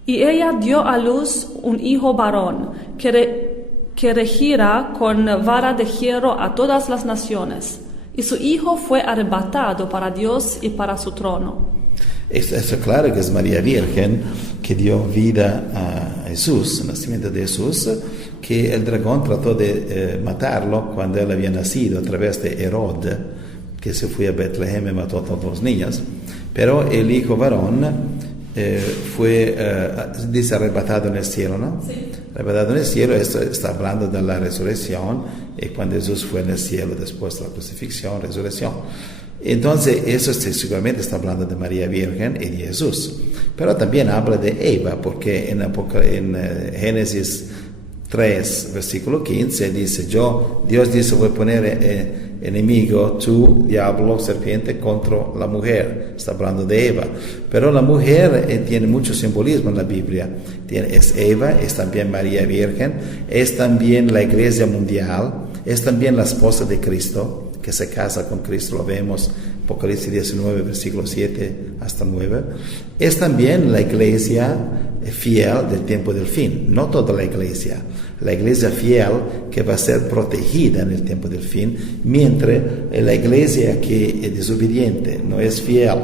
Y ella dio a luz un hijo varón, que regirá con vara de hierro a todas las naciones. Y su hijo fue arrebatado para Dios y para su trono. Es claro que es María Virgen que dio vida a Jesús, el nacimiento de Jesús, que el dragón trató de matarlo cuando él había nacido a través de Herod, que se fue a Betlehem y mató a todos los niños. Pero el hijo varón fue, dice, arrebatado en el cielo, ¿no? Sí. Arrebatado en el cielo, esto está hablando de la resurrección, y cuando Jesús fue en el cielo después de la crucifixión, resurrección. Entonces, eso seguramente está hablando de María Virgen y de Jesús. Pero también habla de Eva, porque en Génesis 3, versículo 15, dice, Dios dice, voy a poner enemigo, tú, diablo, serpiente, contra la mujer. Está hablando de Eva. Pero la mujer tiene mucho simbolismo en la Biblia. Es Eva, es también María Virgen, es también la iglesia mundial, es también la esposa de Cristo, que se casa con Cristo, lo vemos, Apocalipsis 19, versículo 7 hasta 9. Es también la iglesia fiel del tiempo del fin, no toda la iglesia fiel que va a ser protegida en el tiempo del fin, mientras la iglesia que es desobediente, no es fiel,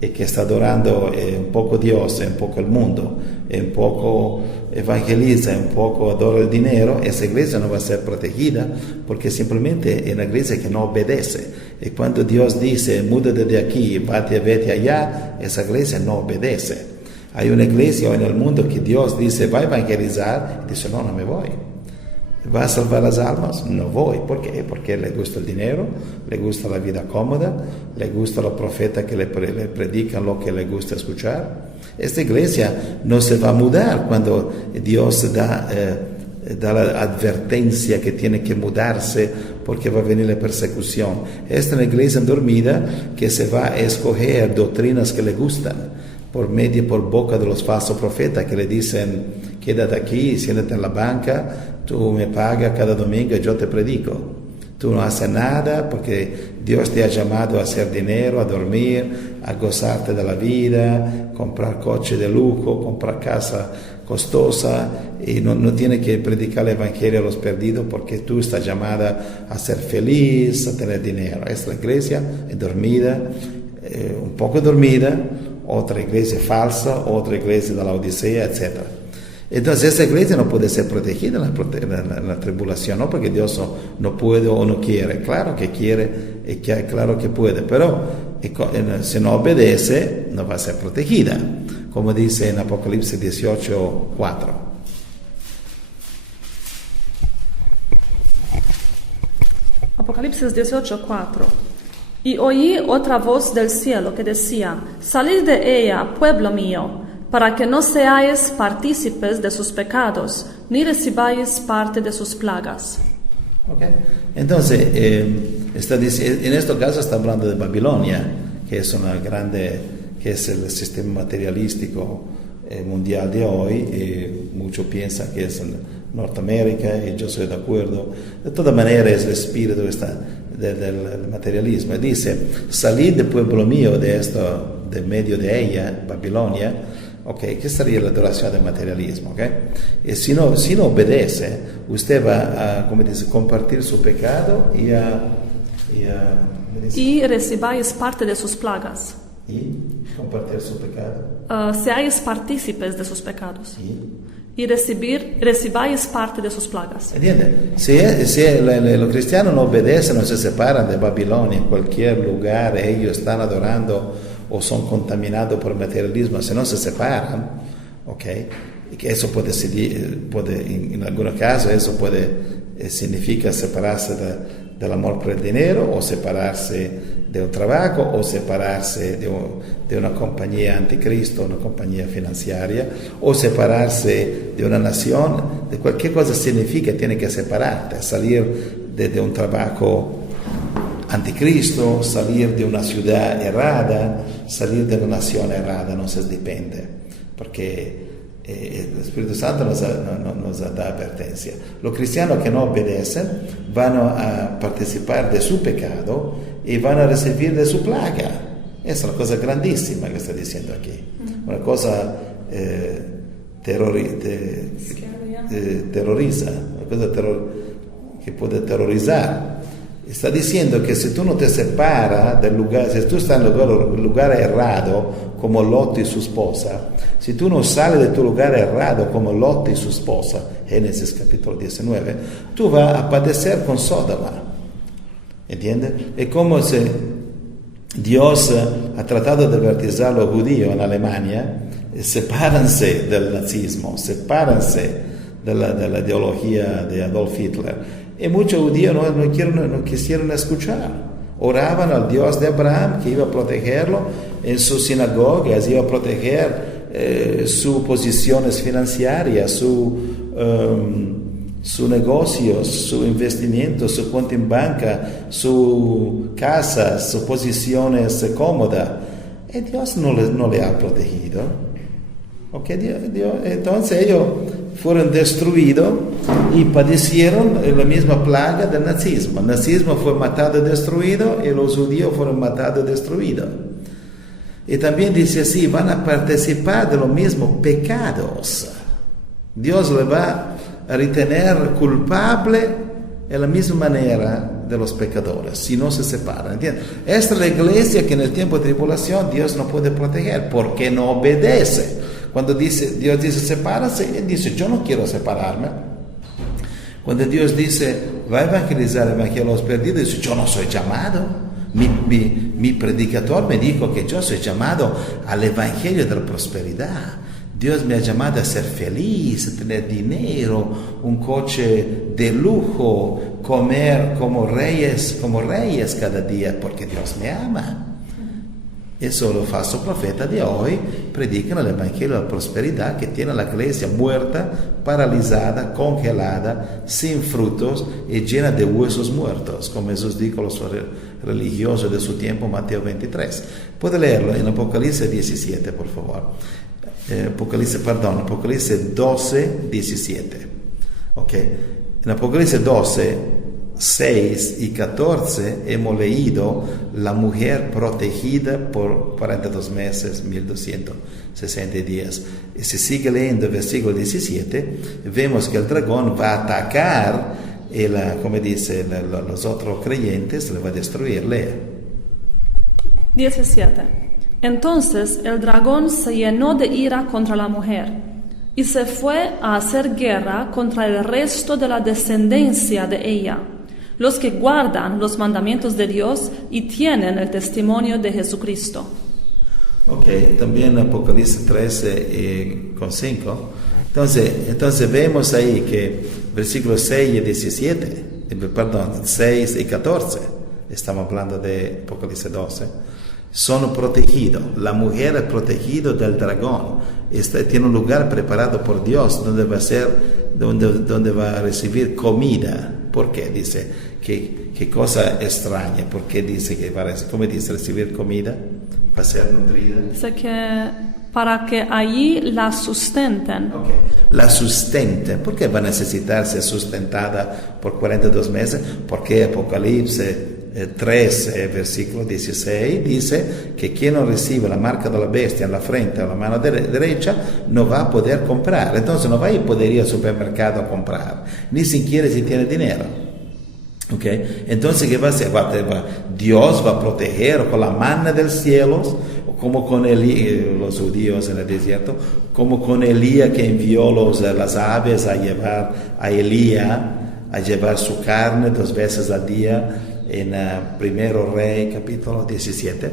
que está adorando un poco Dios, un poco el mundo, un poco evangeliza, un poco adora el dinero, esa iglesia no va a ser protegida porque simplemente es una iglesia que no obedece. Y cuando Dios dice, múdate de aquí, vete allá, esa iglesia no obedece. Hay una iglesia en el mundo que Dios dice, va a evangelizar, y dice, no me voy. ¿Va a salvar las almas? No voy. ¿Por qué? Porque le gusta el dinero, le gusta la vida cómoda, le gusta los profetas que le predican lo que le gusta escuchar. Esta iglesia no se va a mudar cuando Dios da la advertencia que tiene que mudarse porque va a venir la persecución. Esta es una iglesia dormida que se va a escoger doctrinas que le gustan por boca de los falsos profetas que le dicen, quédate aquí, siéntate en la banca, tú me pagas cada domingo y yo te predico. Tú no haces nada porque Dios te ha llamado a hacer dinero, a dormir, a gozarte de la vida, comprar coche de lujo, comprar casa costosa, y no tienes que predicar el evangelio a los perdidos porque tú estás llamada a ser feliz, a tener dinero. Es la iglesia dormida, un poco dormida, otra iglesia falsa, otra iglesia de la Odisea, etc. Entonces esa iglesia no puede ser protegida en la tribulación, no porque Dios no puede o no quiere. Claro que quiere y claro que puede, pero si no obedece no va a ser protegida, como dice en Apocalipsis 18, 4. Apocalipsis 18, 4. Y oí otra voz del cielo que decía, salid de ella, pueblo mío, para que no seáis partícipes de sus pecados, ni recibáis parte de sus plagas. Okay. Entonces, en este caso está hablando de Babilonia, que es que es el sistema materialístico mundial de hoy. Muchos piensan que es Norteamérica, y yo soy de acuerdo. De todas maneras, es el espíritu del materialismo. Dice, salid del pueblo mío de medio de ella, Babilonia. Ok, ¿qué sería la adoración del materialismo? Okay? Y si no obedece, usted va a, como dice, compartir su pecado y recibáis parte de sus plagas. Y compartir su pecado. Seáis partícipes de sus pecados. Y recibáis parte de sus plagas. ¿Entiende? Si los cristianos no obedecen, no se separan de Babilonia, en cualquier lugar ellos están adorando o son contaminados por el materialismo, si no se separan, ¿ok? Y que eso puede en algunos casos, eso significa separarse del amor por el dinero, o separarse de un trabajo, o separarse de una compañía anticristo, una compañía financiera, o separarse de una nación. De cualquier cosa significa, tiene que separarte, salir de un trabajo anticristo, salir de una ciudad errada, salir de una nación errada, no se depende, porque el Espíritu Santo nos da advertencia. Los cristianos que no obedecen van a participar de su pecado y van a recibir de su plaga. Es una cosa grandísima que está diciendo aquí, una cosa terroriza, una cosa que puede terrorizar. Está diciendo que si tú no te separas del lugar, si tú estás en el lugar errado, como Lot y su esposa, si tú no sales de tu lugar errado, como Lot y su esposa, Génesis capítulo 19, tú vas a padecer con Sodoma. ¿Entiendes? Es como si Dios ha tratado de advertir a los judíos en Alemania, sepárense del nazismo, sepárense de la ideología de Adolf Hitler. Y muchos judíos no quisieron escuchar. Oraban al Dios de Abraham, que iba a protegerlo en sus sinagogas, iba a proteger sus posiciones financieras, sus negocios, su investimiento, su cuenta en banca, su casa, sus posiciones cómodas. Y Dios no le ha protegido. Okay, entonces ellos fueron destruidos y padecieron la misma plaga del nazismo. El nazismo fue matado y destruido, y los judíos fueron matados y destruidos. Y también dice así, van a participar de los mismos pecados. Dios le va a retener culpable de la misma manera de los pecadores, si no se separan. ¿Entiendes? Esta es la iglesia que en el tiempo de tribulación Dios no puede proteger, porque no obedece. Cuando Dios dice sepárase, Él dice yo no quiero separarme. Cuando Dios dice va a evangelizar el evangelio a los perdidos, dice yo no soy llamado. Mi predicador me dijo que yo soy llamado al evangelio de la prosperidad. Dios me ha llamado a ser feliz, a tener dinero, un coche de lujo, comer como reyes cada día, porque Dios me ama. Eso los falsos profetas de hoy predican el evangelio de la prosperidad, que tiene la iglesia muerta, paralizada, congelada, sin frutos y llena de huesos muertos, como Jesús dijo a los religiosos de su tiempo, Mateo 23. Puede leerlo en Apocalipsis 17, por favor. Apocalipsis 12, 17. Okay. En Apocalipsis 12, 6 y 14 hemos leído la mujer protegida por 42 meses, 1260 días. Y si sigue leyendo el versículo 17, vemos que el dragón va a atacar, como dice los otros creyentes, le va a destruir. Lea. 17. Entonces el dragón se llenó de ira contra la mujer y se fue a hacer guerra contra el resto de la descendencia de ella, los que guardan los mandamientos de Dios y tienen el testimonio de Jesucristo. Ok, también Apocalipsis 13 con 5. Entonces vemos ahí que versículos 6 y 17, 6 y 14, estamos hablando de Apocalipsis 12, son protegidos. La mujer es protegida del dragón. Tiene un lugar preparado por Dios donde va a recibir comida. ¿Por qué? Dice, qué cosa extraña. ¿Por qué dice que va a recibir comida? ¿Va a ser nutrida? Dice que para que allí la sustenten. Okay. La sustenten. ¿Por qué va a necesitar ser sustentada por 42 meses? Porque Apocalipsis 13, versículo 16, dice que quien no recibe la marca de la bestia en la frente o la mano derecha no va a poder comprar. Entonces no va a poder ir al supermercado a comprar, ni siquiera si tiene dinero. Okay. Entonces, ¿qué va a hacer? Dios va a proteger con la mano del cielo, como con los judíos en el desierto, como con Elías que envió las aves a llevar a Elías a llevar su carne 2 veces al día en Primero Rey, capítulo 17.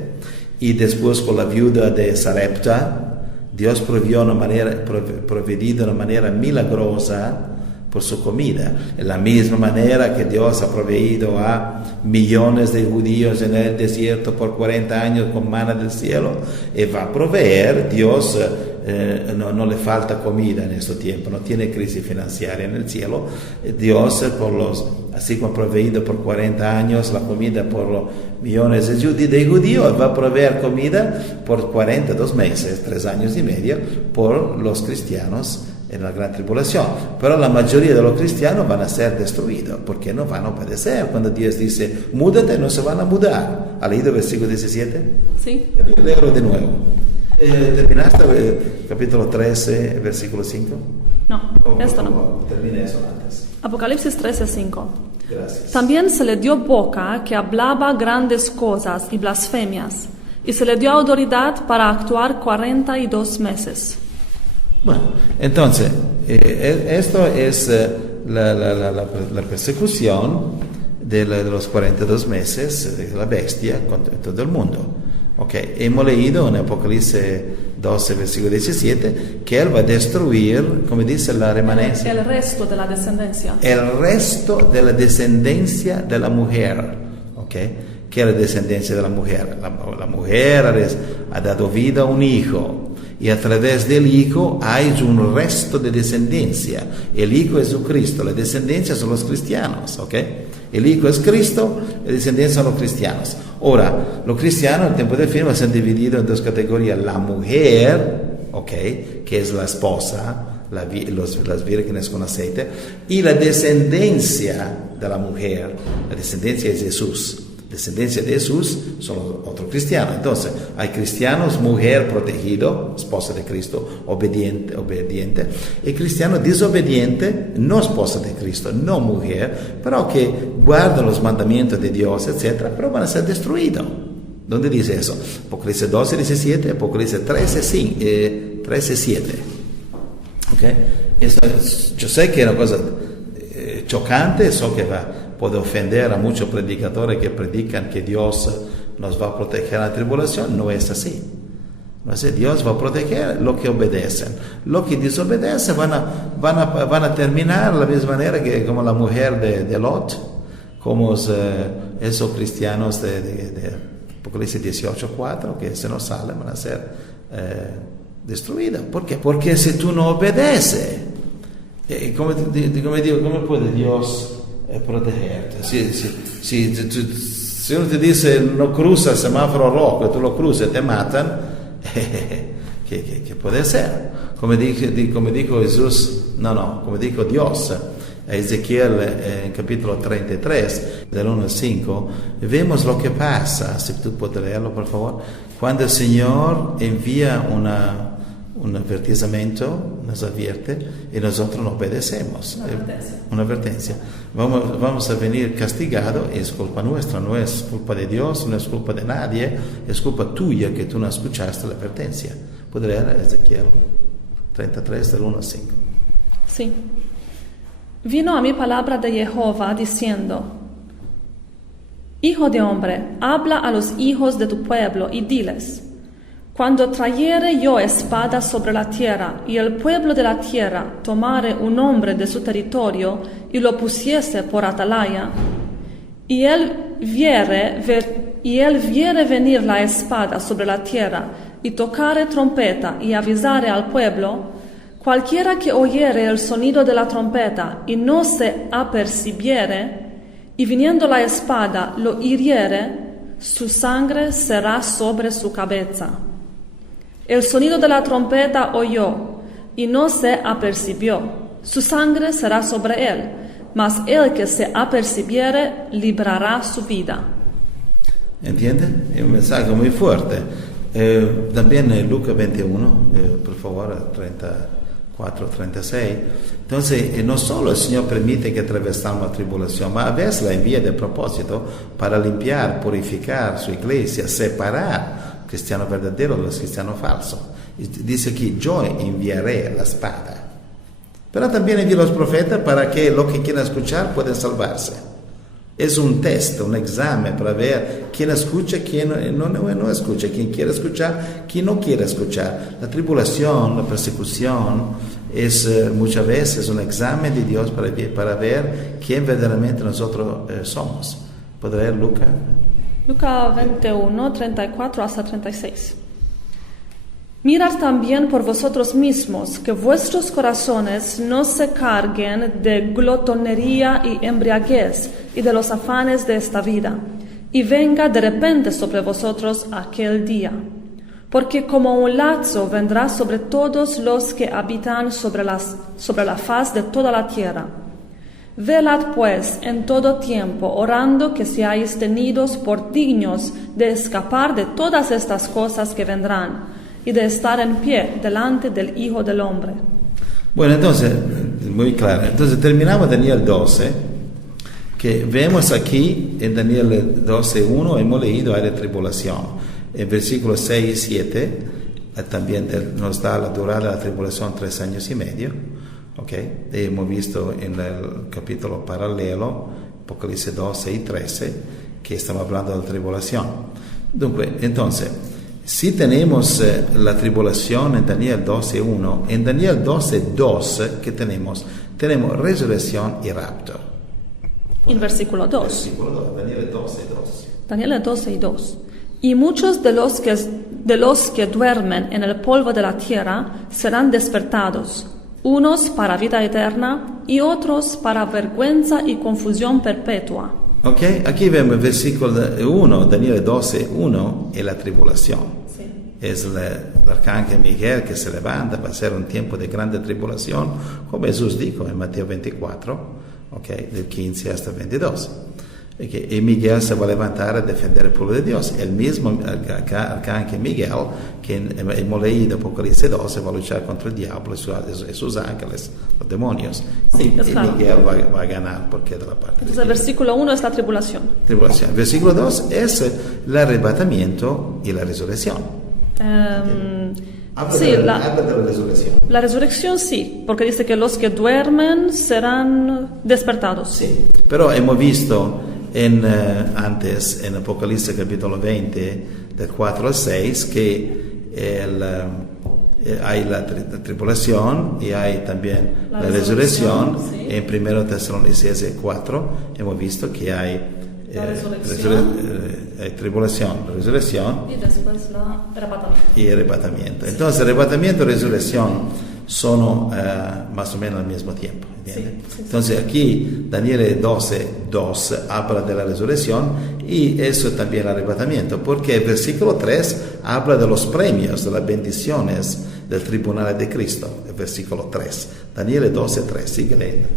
Y después con la viuda de Sarepta, Dios proveyó de una manera milagrosa por su comida. De la misma manera que Dios ha proveído a millones de judíos en el desierto por 40 años con maná del cielo, y va a proveer. Dios no le falta comida en este tiempo, no tiene crisis financiera en el cielo. Dios, así como ha proveído por 40 años la comida por los millones de judíos, va a proveer comida por 42 meses, 3 años y medio, por los cristianos en la gran tribulación. Pero la mayoría de los cristianos van a ser destruidos porque no van a obedecer. Cuando Dios dice múdate, no se van a mudar. ¿Ha leído el versículo 17? Sí. Leo de nuevo. ¿Terminaste el capítulo 13, versículo 5? No, esto no. Termina eso antes. Apocalipsis 13:5. Gracias. También se le dio boca que hablaba grandes cosas y blasfemias, y se le dio autoridad para actuar 42 meses. Bueno, entonces, esto es la persecución de los 42 meses de la bestia contra todo el mundo. Okay. Hemos leído en Apocalipsis 12, versículo 17, que Él va a destruir, como dice la remanencia, el resto de la descendencia. El resto de la descendencia de la mujer. Okay. ¿Qué es la descendencia de la mujer? La mujer ha dado vida a un hijo. Y a través del Hijo hay un resto de descendencia. El Hijo es Cristo, la descendencia son los cristianos, ¿ok? El Hijo es Cristo, la descendencia son los cristianos. Ahora, los cristianos en el tiempo del fin se han dividido en 2 categorías. La mujer, ¿ok? Que es la esposa, las vírgenes con aceite, y la descendencia de la mujer. La descendencia es Jesús. Descendencia de Jesús son otros cristianos. Entonces, hay cristianos, mujer protegido, esposa de Cristo, obediente, y cristiano desobediente, no esposa de Cristo, no mujer, pero que guardan los mandamientos de Dios, etc., pero van a ser destruidos. ¿Dónde dice eso? Apocalipsis 12, 17, Apocalipsis 13, 7. ¿Okay? Eso yo sé que es una cosa chocante, eso que puede ofender a muchos predicadores que predican que Dios nos va a proteger en la tribulación. No es así. No es así. Dios va a proteger los que obedecen. Los que desobedecen van a terminar de la misma manera que como la mujer de Lot, como esos cristianos de Apocalipsis 18:4 que se nos salen, van a ser destruidos. ¿Por qué? Porque si tú no obedeces, ¿cómo puede Dios protegerte? Si uno te dice no cruza el semáforo rojo y tú lo cruzas y te matan, ¿qué puede ser? Como dijo Jesús, como dijo Dios a Ezequiel en capítulo 33, del 1 al 5, vemos lo que pasa, si tú puedes leerlo por favor, cuando el Señor envía un advertimiento, nos advierte y nosotros no obedecemos. Una advertencia. Vamos a venir castigados, es culpa nuestra, no es culpa de Dios, no es culpa de nadie, es culpa tuya que tú no escuchaste la advertencia. ¿Puedes leer Ezequiel 33 del 1 al 5? Sí. Vino a mí palabra de Jehová diciendo: Hijo de hombre, habla a los hijos de tu pueblo y diles: Cuando trayere yo espada sobre la tierra, y el pueblo de la tierra tomare un hombre de su territorio y lo pusiese por atalaya, y él viere venir la espada sobre la tierra, y tocare trompeta y avisare al pueblo, cualquiera que oyere el sonido de la trompeta y no se apercibiere, y viniendo la espada lo hiriere, su sangre será sobre su cabeza. El sonido de la trompeta oyó y no se apercibió. Su sangre será sobre él, mas el que se apercibiere librará su vida. ¿Entiende? Es un mensaje muy fuerte. También en Lucas 21, por favor, 34, 36. Entonces, no solo el Señor permite que atravesamos la tribulación, mas a veces la envía de propósito para limpiar, purificar su iglesia, separar cristianos verdaderos de los cristianos falsos. Y dice aquí, yo enviaré la espada. Pero también envía los profetas para que los que quieran escuchar puedan salvarse. Es un test, un examen para ver quién escucha, quién no escucha, quién quiere escuchar, quién no quiere escuchar. La tribulación, la persecución es muchas veces un examen de Dios para ver quién verdaderamente nosotros somos. ¿Puede leer Lucas? Lucas 21, 34 hasta 36. Mirad también por vosotros mismos, que vuestros corazones no se carguen de glotonería y embriaguez y de los afanes de esta vida, y venga de repente sobre vosotros aquel día. Porque como un lazo vendrá sobre todos los que habitan sobre la faz de toda la tierra. Velad pues en todo tiempo, orando que seáis tenidos por dignos de escapar de todas estas cosas que vendrán, y de estar en pie delante del Hijo del Hombre. Bueno, entonces, muy claro. Entonces terminamos Daniel 12, que vemos aquí en Daniel 12:1, hemos leído hay de tribulación. En versículos 6 y 7, también nos da la durada de la tribulación 3 años y medio. Okay. Hemos visto en el capítulo paralelo, Apocalipsis 12 y 13, que estamos hablando de la tribulación. Entonces, si tenemos la tribulación en Daniel 12:1, en Daniel 12:2, ¿qué tenemos? Tenemos resurrección y rapto. En versículo 2. Versículo 2, Daniel 12:2. Daniel 12:2. Y muchos de los que duermen en el polvo de la tierra serán despertados, unos para vida eterna y otros para vergüenza y confusión perpetua. Ok, aquí vemos el versículo 1, Daniel 12:1, es la tribulación. Sí. Es el arcángel Miguel que se levanta, va a ser un tiempo de grande tribulación, como Jesús dijo en Mateo 24, okay, del 15 hasta 22. Y Miguel se va a levantar a defender el pueblo de Dios. El mismo arcángel Miguel, que hemos leído en Apocalipsis 12, va a luchar contra el diablo y sus ángeles, los demonios. Sí, y claro. Miguel va a ganar porque es de la parte Entonces de el Dios. versículo 1 es la tribulación. Tribulación. Versículo 2 es el arrebatamiento y la resurrección. Habla Sí, de la resurrección. la resurrección sí, porque dice que los que duermen serán despertados. Sí, pero hemos visto antes en Apocalipsis capítulo 20, del 4 al 6, que hay la tribulación y hay también la resurrección. Sí. En 1 Tesalonicenses 4 hemos visto que hay La resurrección. hay tribulación, resurrección Y después arrebatamiento. y arrebatamiento. Entonces, arrebatamiento y resurrección son más o menos al mismo tiempo. ¿Entiendes? Sí. Entonces, aquí Daniel 12:2 habla de la resurrección y eso también el arrebatamiento, porque el versículo 3 habla de los premios, de las bendiciones del tribunal de Cristo. El versículo 3. Daniel 12:3. Sigue leyendo.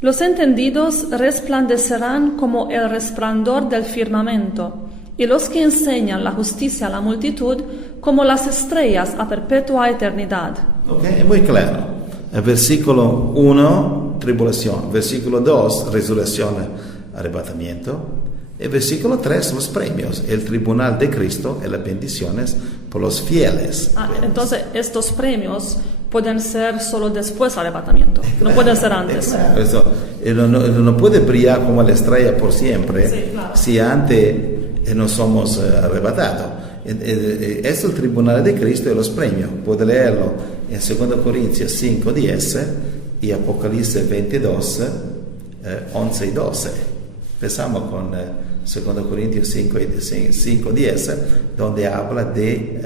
Los entendidos resplandecerán como el resplandor del firmamento, y los que enseñan la justicia a la multitud como las estrellas a perpetua eternidad. Ok, es muy claro. El versículo 1, tribulación. Versículo 2, resurrección, arrebatamiento. El versículo 3, los premios, el tribunal de Cristo y las bendiciones por los fieles. Entonces estos premios pueden ser solo después del arrebatamiento, no pueden ser antes. Claro, eso. No puede brillar como la estrella por siempre, Sí, claro. si antes no somos arrebatados. Es el tribunal de Cristo y los premios. Puede leerlo en 2 Corintios 5:10 y Apocalipsis 22, 11 y 12. Empezamos con 2 Corintios 5:10, donde habla de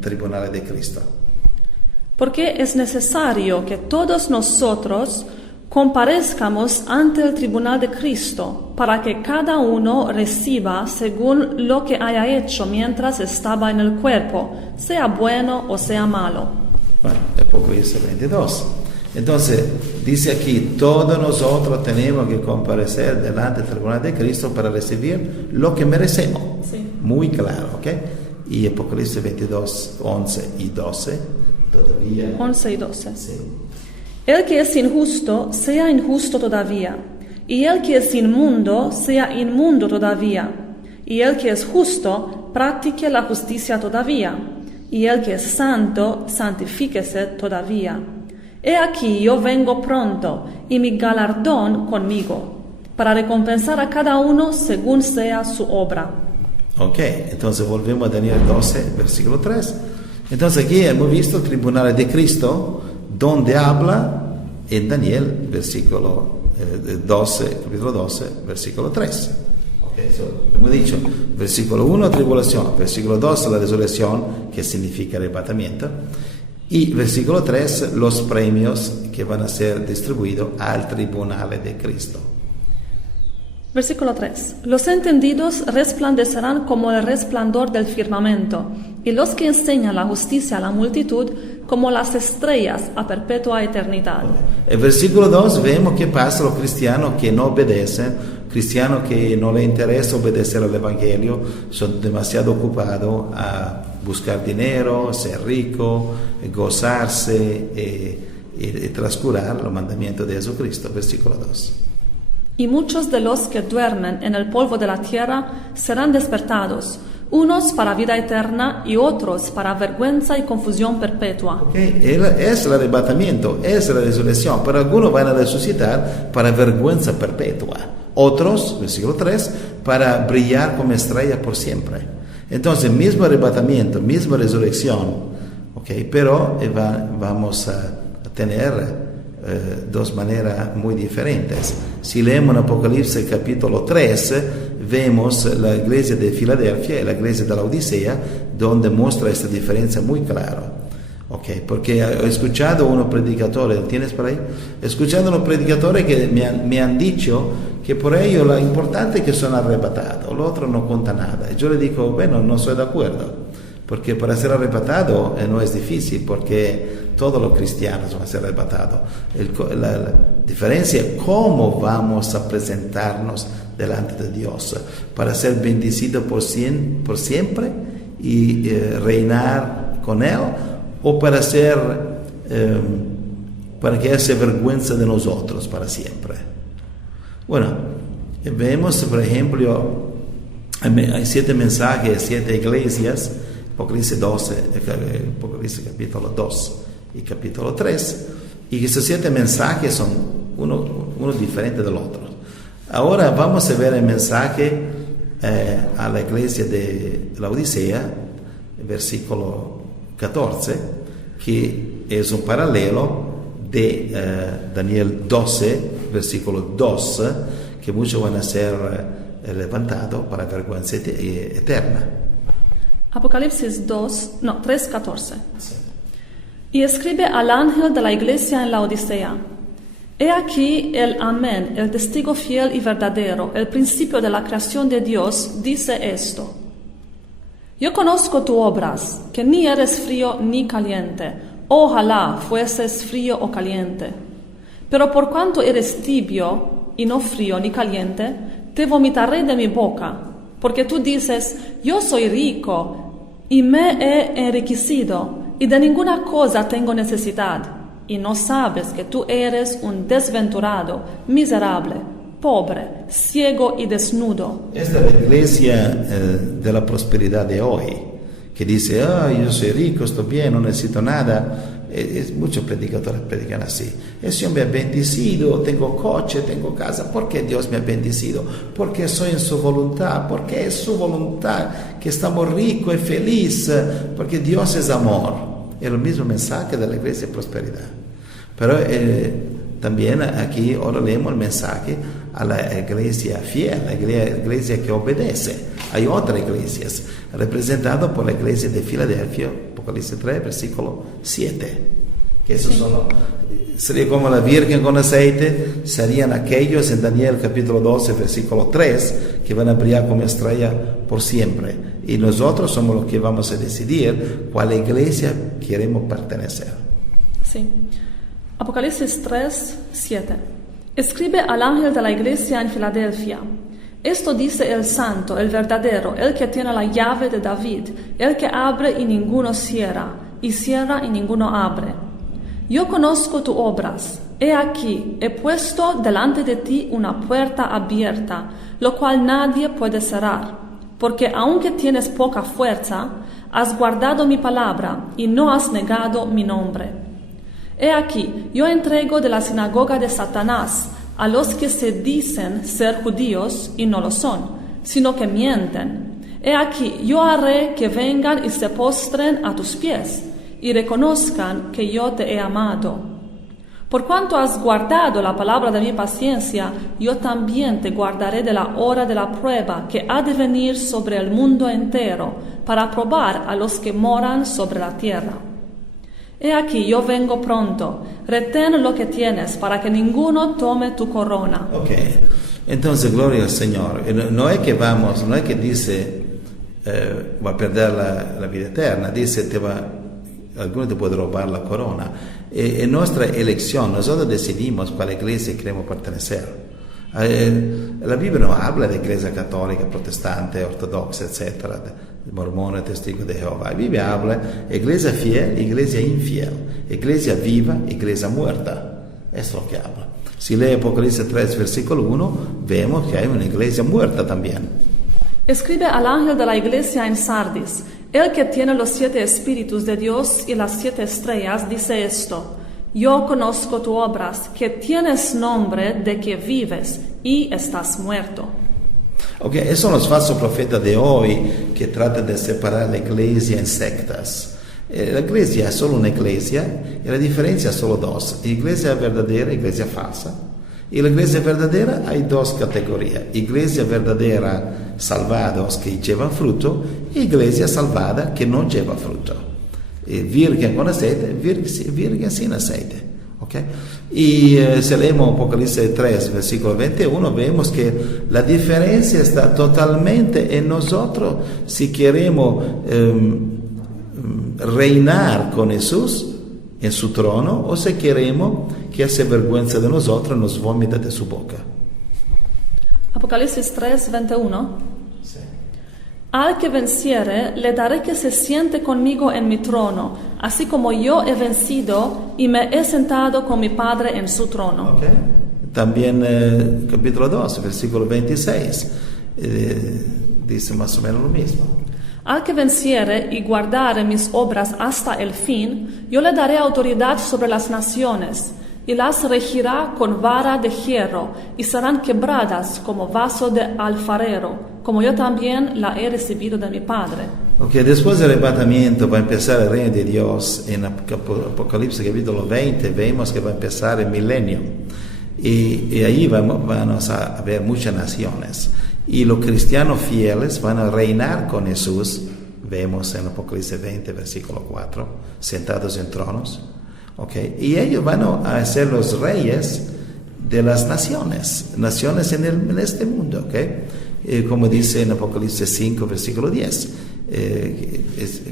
tribunal de Cristo. Porque es necesario que todos nosotros comparezcamos ante el tribunal de Cristo, para que cada uno reciba según lo que haya hecho mientras estaba en el cuerpo, sea bueno o sea malo. Bueno, Apocalipsis 22. Entonces, dice aquí, todos nosotros tenemos que comparecer delante del tribunal de Cristo para recibir lo que merecemos. Sí. Muy claro, ¿ok? Y Apocalipsis 22, 11 y 12, todavía. 11 y 12. Sí. El que es injusto, sea injusto todavía, y el que es inmundo, sea inmundo todavía, y el que es justo, practique la justicia todavía, y el que es santo, santifíquese todavía. He aquí yo vengo pronto, y mi galardón conmigo, para recompensar a cada uno según sea su obra. Ok, entonces volvemos a Daniel 12, versículo 3. Entonces aquí hemos visto el tribunal de Cristo, donde habla en Daniel, versículo 12, capítulo 12, versículo 3. Okay, hemos dicho, versículo 1, tribulación, versículo 2, la resurrección, que significa arrebatamiento, y versículo 3, los premios que van a ser distribuidos al tribunal de Cristo. Versículo 3. Los entendidos resplandecerán como el resplandor del firmamento, y los que enseñan la justicia a la multitud como las estrellas a perpetua eternidad. En versículo 2 vemos que pasa los cristianos que no obedecen, cristianos que no les interesa obedecer al Evangelio, son demasiado ocupados a buscar dinero, ser rico, gozarse y transcurar los mandamientos de Jesucristo. Versículo 2. Y muchos de los que duermen en el polvo de la tierra serán despertados, unos para vida eterna y otros para vergüenza y confusión perpetua. Okay. Es el arrebatamiento, es la resurrección, pero algunos van a resucitar para vergüenza perpetua, otros, versículo 3, para brillar como estrella por siempre. Entonces, mismo arrebatamiento, misma resurrección, okay, pero vamos a tener dos maneras muy diferentes. Si leemos en Apocalipsis capítulo 3, vemos la iglesia de Filadelfia y la iglesia de la Odisea, donde muestra esta diferencia muy clara. Okay, porque he escuchado unos predicadores, ¿tienes por ahí? He escuchado unos predicadores que me han dicho que por ello lo importante es que son arrebatados, lo otro no cuenta nada. Y yo le digo, bueno, no estoy de acuerdo. Porque para ser arrebatado no es difícil, porque todos los cristianos van a ser arrebatados. La diferencia es cómo vamos a presentarnos delante de Dios para ser bendecidos por siempre y reinar con Él, o para que Él se avergüence de nosotros para siempre. Bueno, vemos, por ejemplo, hay 7 mensajes, 7 iglesias. Apocalipsis 12, Apocalipsis capítulo 2 y capítulo 3, y esos 7 mensajes son uno diferente del otro. Ahora vamos a ver el mensaje a la iglesia de la Odisea, versículo 14, que es un paralelo de Daniel 12, versículo 2, que muchos van a ser levantados para vergüenza eterna. Apocalipsis 3:14. Sí. Y escribe al ángel de la iglesia en la Odisea: He aquí el Amén, el testigo fiel y verdadero, el principio de la creación de Dios, dice esto: Yo conozco tus obras, que ni eres frío ni caliente. Ojalá fueses frío o caliente. Pero por cuanto eres tibio y no frío ni caliente, te vomitaré de mi boca. Porque tú dices, yo soy rico y me he enriquecido y de ninguna cosa tengo necesidad, y no sabes que tú eres un desventurado, miserable, pobre, ciego y desnudo. Esta es la iglesia de la prosperidad de hoy, que dice, yo soy rico, estoy bien, no necesito nada. Muchos predicadores predican así. El Señor me ha bendecido, tengo coche, tengo casa. ¿Por qué Dios me ha bendecido? Porque soy en su voluntad, porque es su voluntad que estamos ricos y felices, porque Dios es amor. Es el mismo mensaje de la iglesia de prosperidad. Pero también aquí ahora leemos el mensaje a la iglesia fiel, la iglesia que obedece. Hay otras iglesias representadas por la iglesia de Filadelfia, Apocalipsis 3, versículo 7. Que esos son sería como la virgen con aceite, serían aquellos en Daniel capítulo 12, versículo 3, que van a brillar como estrella por siempre. Y nosotros somos los que vamos a decidir cuál iglesia queremos pertenecer. Sí. Apocalipsis 3, 7. Escribe al ángel de la iglesia en Filadelfia. Esto dice el santo, el verdadero, el que tiene la llave de David, el que abre y ninguno cierra, y cierra y ninguno abre. Yo conozco tus obras. He aquí, he puesto delante de ti una puerta abierta, lo cual nadie puede cerrar. Porque aunque tienes poca fuerza, has guardado mi palabra y no has negado mi nombre. He aquí, yo entrego de la sinagoga de Satanás a los que se dicen ser judíos y no lo son, sino que mienten. He aquí, yo haré que vengan y se postren a tus pies y reconozcan que yo te he amado. Por cuanto has guardado la palabra de mi paciencia, yo también te guardaré de la hora de la prueba que ha de venir sobre el mundo entero, para probar a los que moran sobre la tierra. He aquí, yo vengo pronto. Retén lo que tienes, para que ninguno tome tu corona. Ok, entonces gloria al Señor. No es que dice va a perder la vida eterna, dice alguno te puede robar la corona. En nuestra elección, nosotros decidimos cuál iglesia queremos pertenecer. La Biblia no habla de iglesia católica, protestante, ortodoxa, etcétera, mormone, testigo de Jehová. La Biblia habla de iglesia fiel, iglesia infiel, iglesia viva, iglesia muerta. Es lo que habla. Si lee Apocalipsis 3, versículo 1, vemos que hay una iglesia muerta también. Escribe al ángel de la iglesia en Sardis. El que tiene los 7 espíritus de Dios y las 7 estrellas dice esto: yo conozco tus obras, que tienes nombre de que vives y estás muerto. Ok, esos son los falsos profetas de hoy que tratan de separar la iglesia en sectas. La iglesia es solo una iglesia y la diferencia es solo dos: iglesia verdadera y iglesia falsa. Y la iglesia verdadera hay 2 categorías: iglesia verdadera salvados que llevan fruto y iglesia salvada que no lleva fruto. Virgen con aceite, virgen sin aceite. ¿Okay? Y si leemos Apocalipsis 3, versículo 21, vemos que la diferencia está totalmente en nosotros si queremos reinar con Jesús en su trono o si queremos que hace vergüenza de nosotros, nos vomita de su boca. Apocalipsis 3, 21. Sí. Al que venciere, le daré que se siente conmigo en mi trono, así como yo he vencido y me he sentado con mi Padre en su trono. Okay. También capítulo 2, versículo 26, dice más o menos lo mismo. Al que venciere y guardare mis obras hasta el fin, yo le daré autoridad sobre las naciones, y las regirá con vara de hierro, y serán quebradas como vaso de alfarero, como yo también la he recibido de mi Padre. Ok, después del arrebatamiento va a empezar el reino de Dios. En Apocalipsis capítulo 20 vemos que va a empezar el milenio. Y ahí vamos a ver muchas naciones. Y los cristianos fieles van a reinar con Jesús. Vemos en Apocalipsis 20, versículo 4, sentados en tronos. Okay. Y ellos van a ser los reyes de las naciones en este mundo. Okay. Como dice en Apocalipsis 5, versículo 10.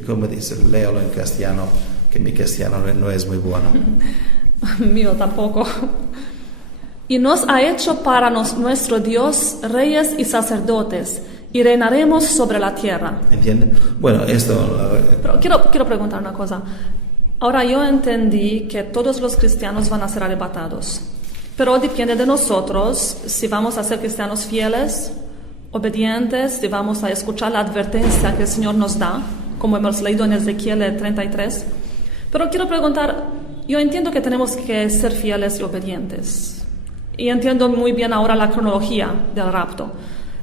Como dice, léalo en castellano, que mi castellano no es muy bueno. Mío tampoco. Y nos ha hecho para nuestro Dios reyes y sacerdotes, y reinaremos sobre la tierra. ¿Entienden? Bueno, esto... Pero quiero preguntar una cosa. Ahora yo entendí que todos los cristianos van a ser arrebatados, pero depende de nosotros si vamos a ser cristianos fieles, obedientes, si vamos a escuchar la advertencia que el Señor nos da, como hemos leído en Ezequiel 33. Pero quiero preguntar, yo entiendo que tenemos que ser fieles y obedientes, y entiendo muy bien ahora la cronología del rapto.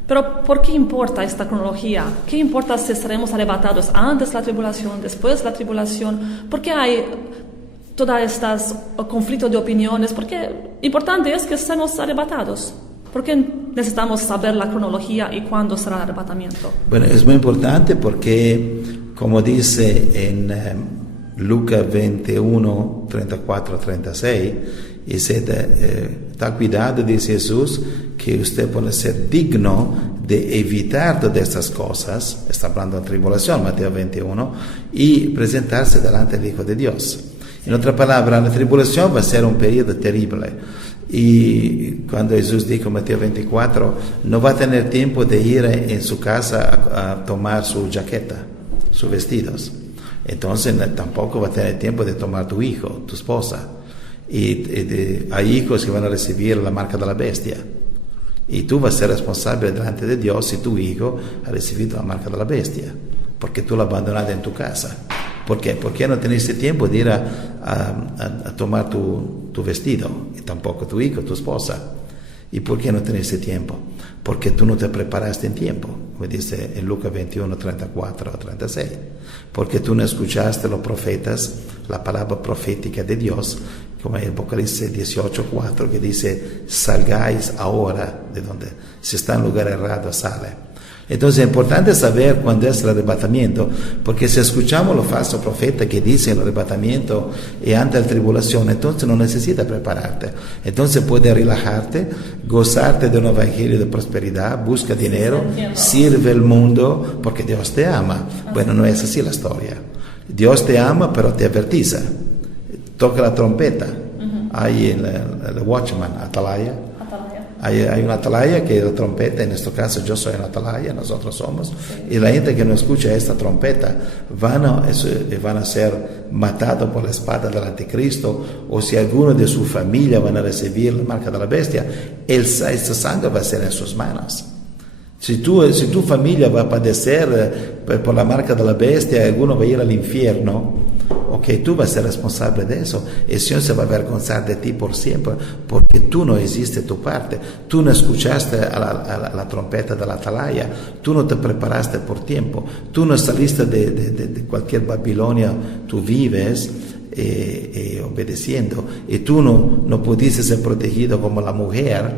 Pero ¿por qué importa esta cronología? ¿Qué importa si seremos arrebatados antes de la tribulación, después de la tribulación? ¿Por qué hay todos estos conflictos de opiniones? Porque importante es que seamos arrebatados. ¿Por qué necesitamos saber la cronología y cuándo será el arrebatamiento? Bueno, es muy importante porque, como dice en Lucas 21, 34, 36, dice, da cuidado, dice Jesús, que usted puede ser digno de evitar todas estas cosas, está hablando de tribulación, Mateo 21, y presentarse delante del Hijo de Dios. En otra palabra, la tribulación va a ser un periodo terrible. Y cuando Jesús dijo en Mateo 24, no va a tener tiempo de ir en su casa a tomar su jaqueta, sus vestidos. Entonces tampoco va a tener tiempo de tomar tu hijo, tu esposa. Hay hijos que van a recibir la marca de la bestia. Y tú vas a ser responsable delante de Dios si tu hijo ha recibido la marca de la bestia, porque tú lo abandonaste en tu casa. ¿Por qué? Porque no teniste tiempo de ir a tomar tu vestido, y tampoco tu hijo, tu esposa. ¿Y por qué no teniste tiempo? Porque tú no te preparaste en tiempo, como dice en Lucas 21, 34 a 36. Porque tú no escuchaste los profetas, la palabra profética de Dios, como en Apocalipsis 18, 4, que dice, salgáis ahora de donde si está en lugar errado, sale. Entonces es importante saber cuándo es el arrebatamiento, porque si escuchamos los falsos profetas que dicen el arrebatamiento y antes de la tribulación, entonces no necesitas prepararte. Entonces puedes relajarte, gozarte de un evangelio de prosperidad, busca dinero, sirve el mundo, porque Dios te ama. Bueno, no es así la historia. Dios te ama, pero te advertiza. Toca la trompeta. Hay en el Watchman, Atalaya. Hay una atalaya que es la trompeta, en este caso yo soy una atalaya, nosotros somos, y la gente que no escucha esta trompeta van a ser matados por la espada del anticristo, o si alguno de su familia van a recibir la marca de la bestia, esta sangre va a ser en sus manos. Si tu familia va a padecer por la marca de la bestia, alguno va a ir al infierno, ok, tú vas a ser responsable de eso. El Señor se va a avergonzar de ti por siempre, porque tú no hiciste tu parte. Tú no escuchaste a la trompeta de la atalaya. Tú no te preparaste por tiempo. Tú no saliste de cualquier Babilonia. Tú vives obedeciendo. Y tú no pudiste ser protegido como la mujer.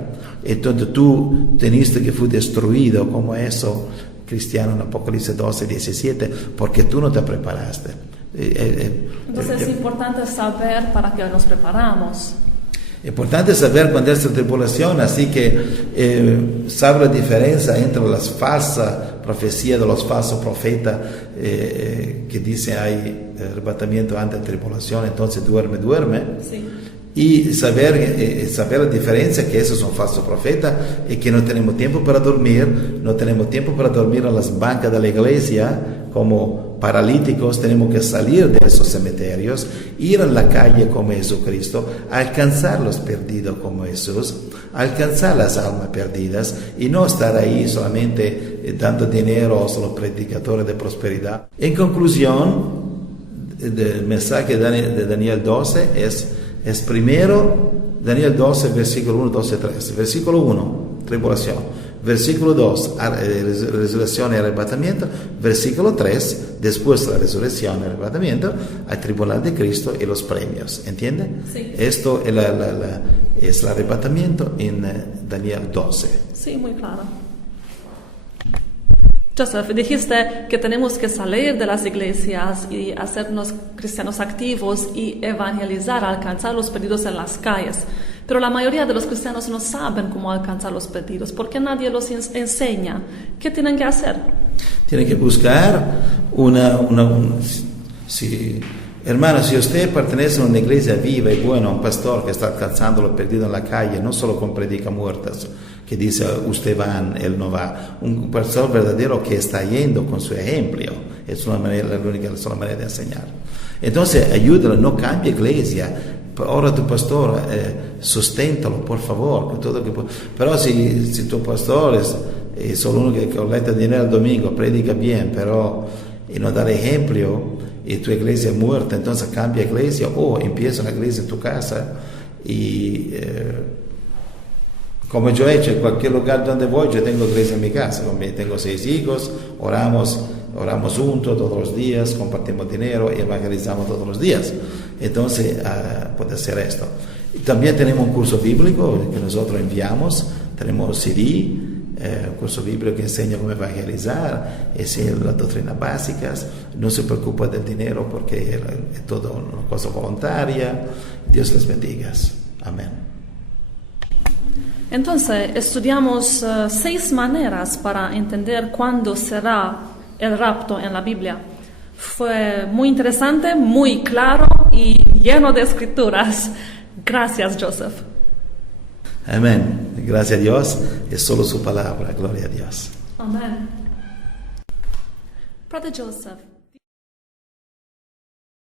Entonces tú teniste que fue destruido como eso, cristiano en Apocalipsis 12, 17, porque tú no te preparaste. Entonces es importante saber para qué nos preparamos. Es importante saber cuándo es la tribulación, así que sabe la diferencia entre las falsas profecías de los falsos profetas que dicen hay arrebatamiento antes de tribulación, entonces duerme. Sí. Y saber la diferencia que esos son falsos profetas y que no tenemos tiempo para dormir en las bancas de la iglesia como paralíticos. Tenemos que salir de esos cementerios, ir a la calle como Jesucristo, alcanzar los perdidos como Jesús, alcanzar las almas perdidas y no estar ahí solamente dando dinero a los predicadores de prosperidad. En conclusión, el mensaje de Daniel 12 es primero Daniel 12, versículo 1, 12, 13. Versículo 1, tribulación. Versículo 2, resurrección y arrebatamiento. Versículo 3, después de la resurrección y arrebatamiento, al tribunal de Cristo y los premios. ¿Entiende? Sí. Esto es el arrebatamiento en Daniel 12. Sí, muy claro. Joseph, dijiste que tenemos que salir de las iglesias y hacernos cristianos activos y evangelizar, alcanzar los perdidos en las calles. Pero la mayoría de los cristianos no saben cómo alcanzar los perdidos porque nadie los enseña. ¿Qué tienen que hacer? Tienen que buscar hermano, si usted pertenece a una iglesia viva y buena, un pastor que está alcanzando los perdidos en la calle, no solo con predica muertas, que dice usted va, él no va, un pastor verdadero que está yendo con su ejemplo, es la única sola manera de enseñar. Entonces ayúdalo, no cambie iglesia. Ahora tu pastor, susténtalo por favor, pero si tu pastor es solo uno que colecta dinero el domingo, predica bien, pero y no da ejemplo, y tu iglesia es muerta, entonces cambia iglesia o empieza una iglesia en tu casa y como yo he hecho en cualquier lugar donde voy, yo tengo iglesia en mi casa, tengo 6 hijos, oramos juntos todos los días, compartimos dinero y evangelizamos todos los días. Entonces puede ser esto. Y también tenemos un curso bíblico que nosotros enviamos, tenemos CD, un curso bíblico que enseña cómo evangelizar, enseña las doctrinas básicas, no se preocupa del dinero porque es todo una cosa voluntaria. Dios les bendiga. Amén. Entonces, estudiamos 6 maneras para entender cuándo será el rapto en la Biblia. Fue muy interesante, muy claro y lleno de escrituras. Gracias, Joseph. Amén. Gracias a Dios. Es solo su palabra. Gloria a Dios. Amen. Brother Joseph,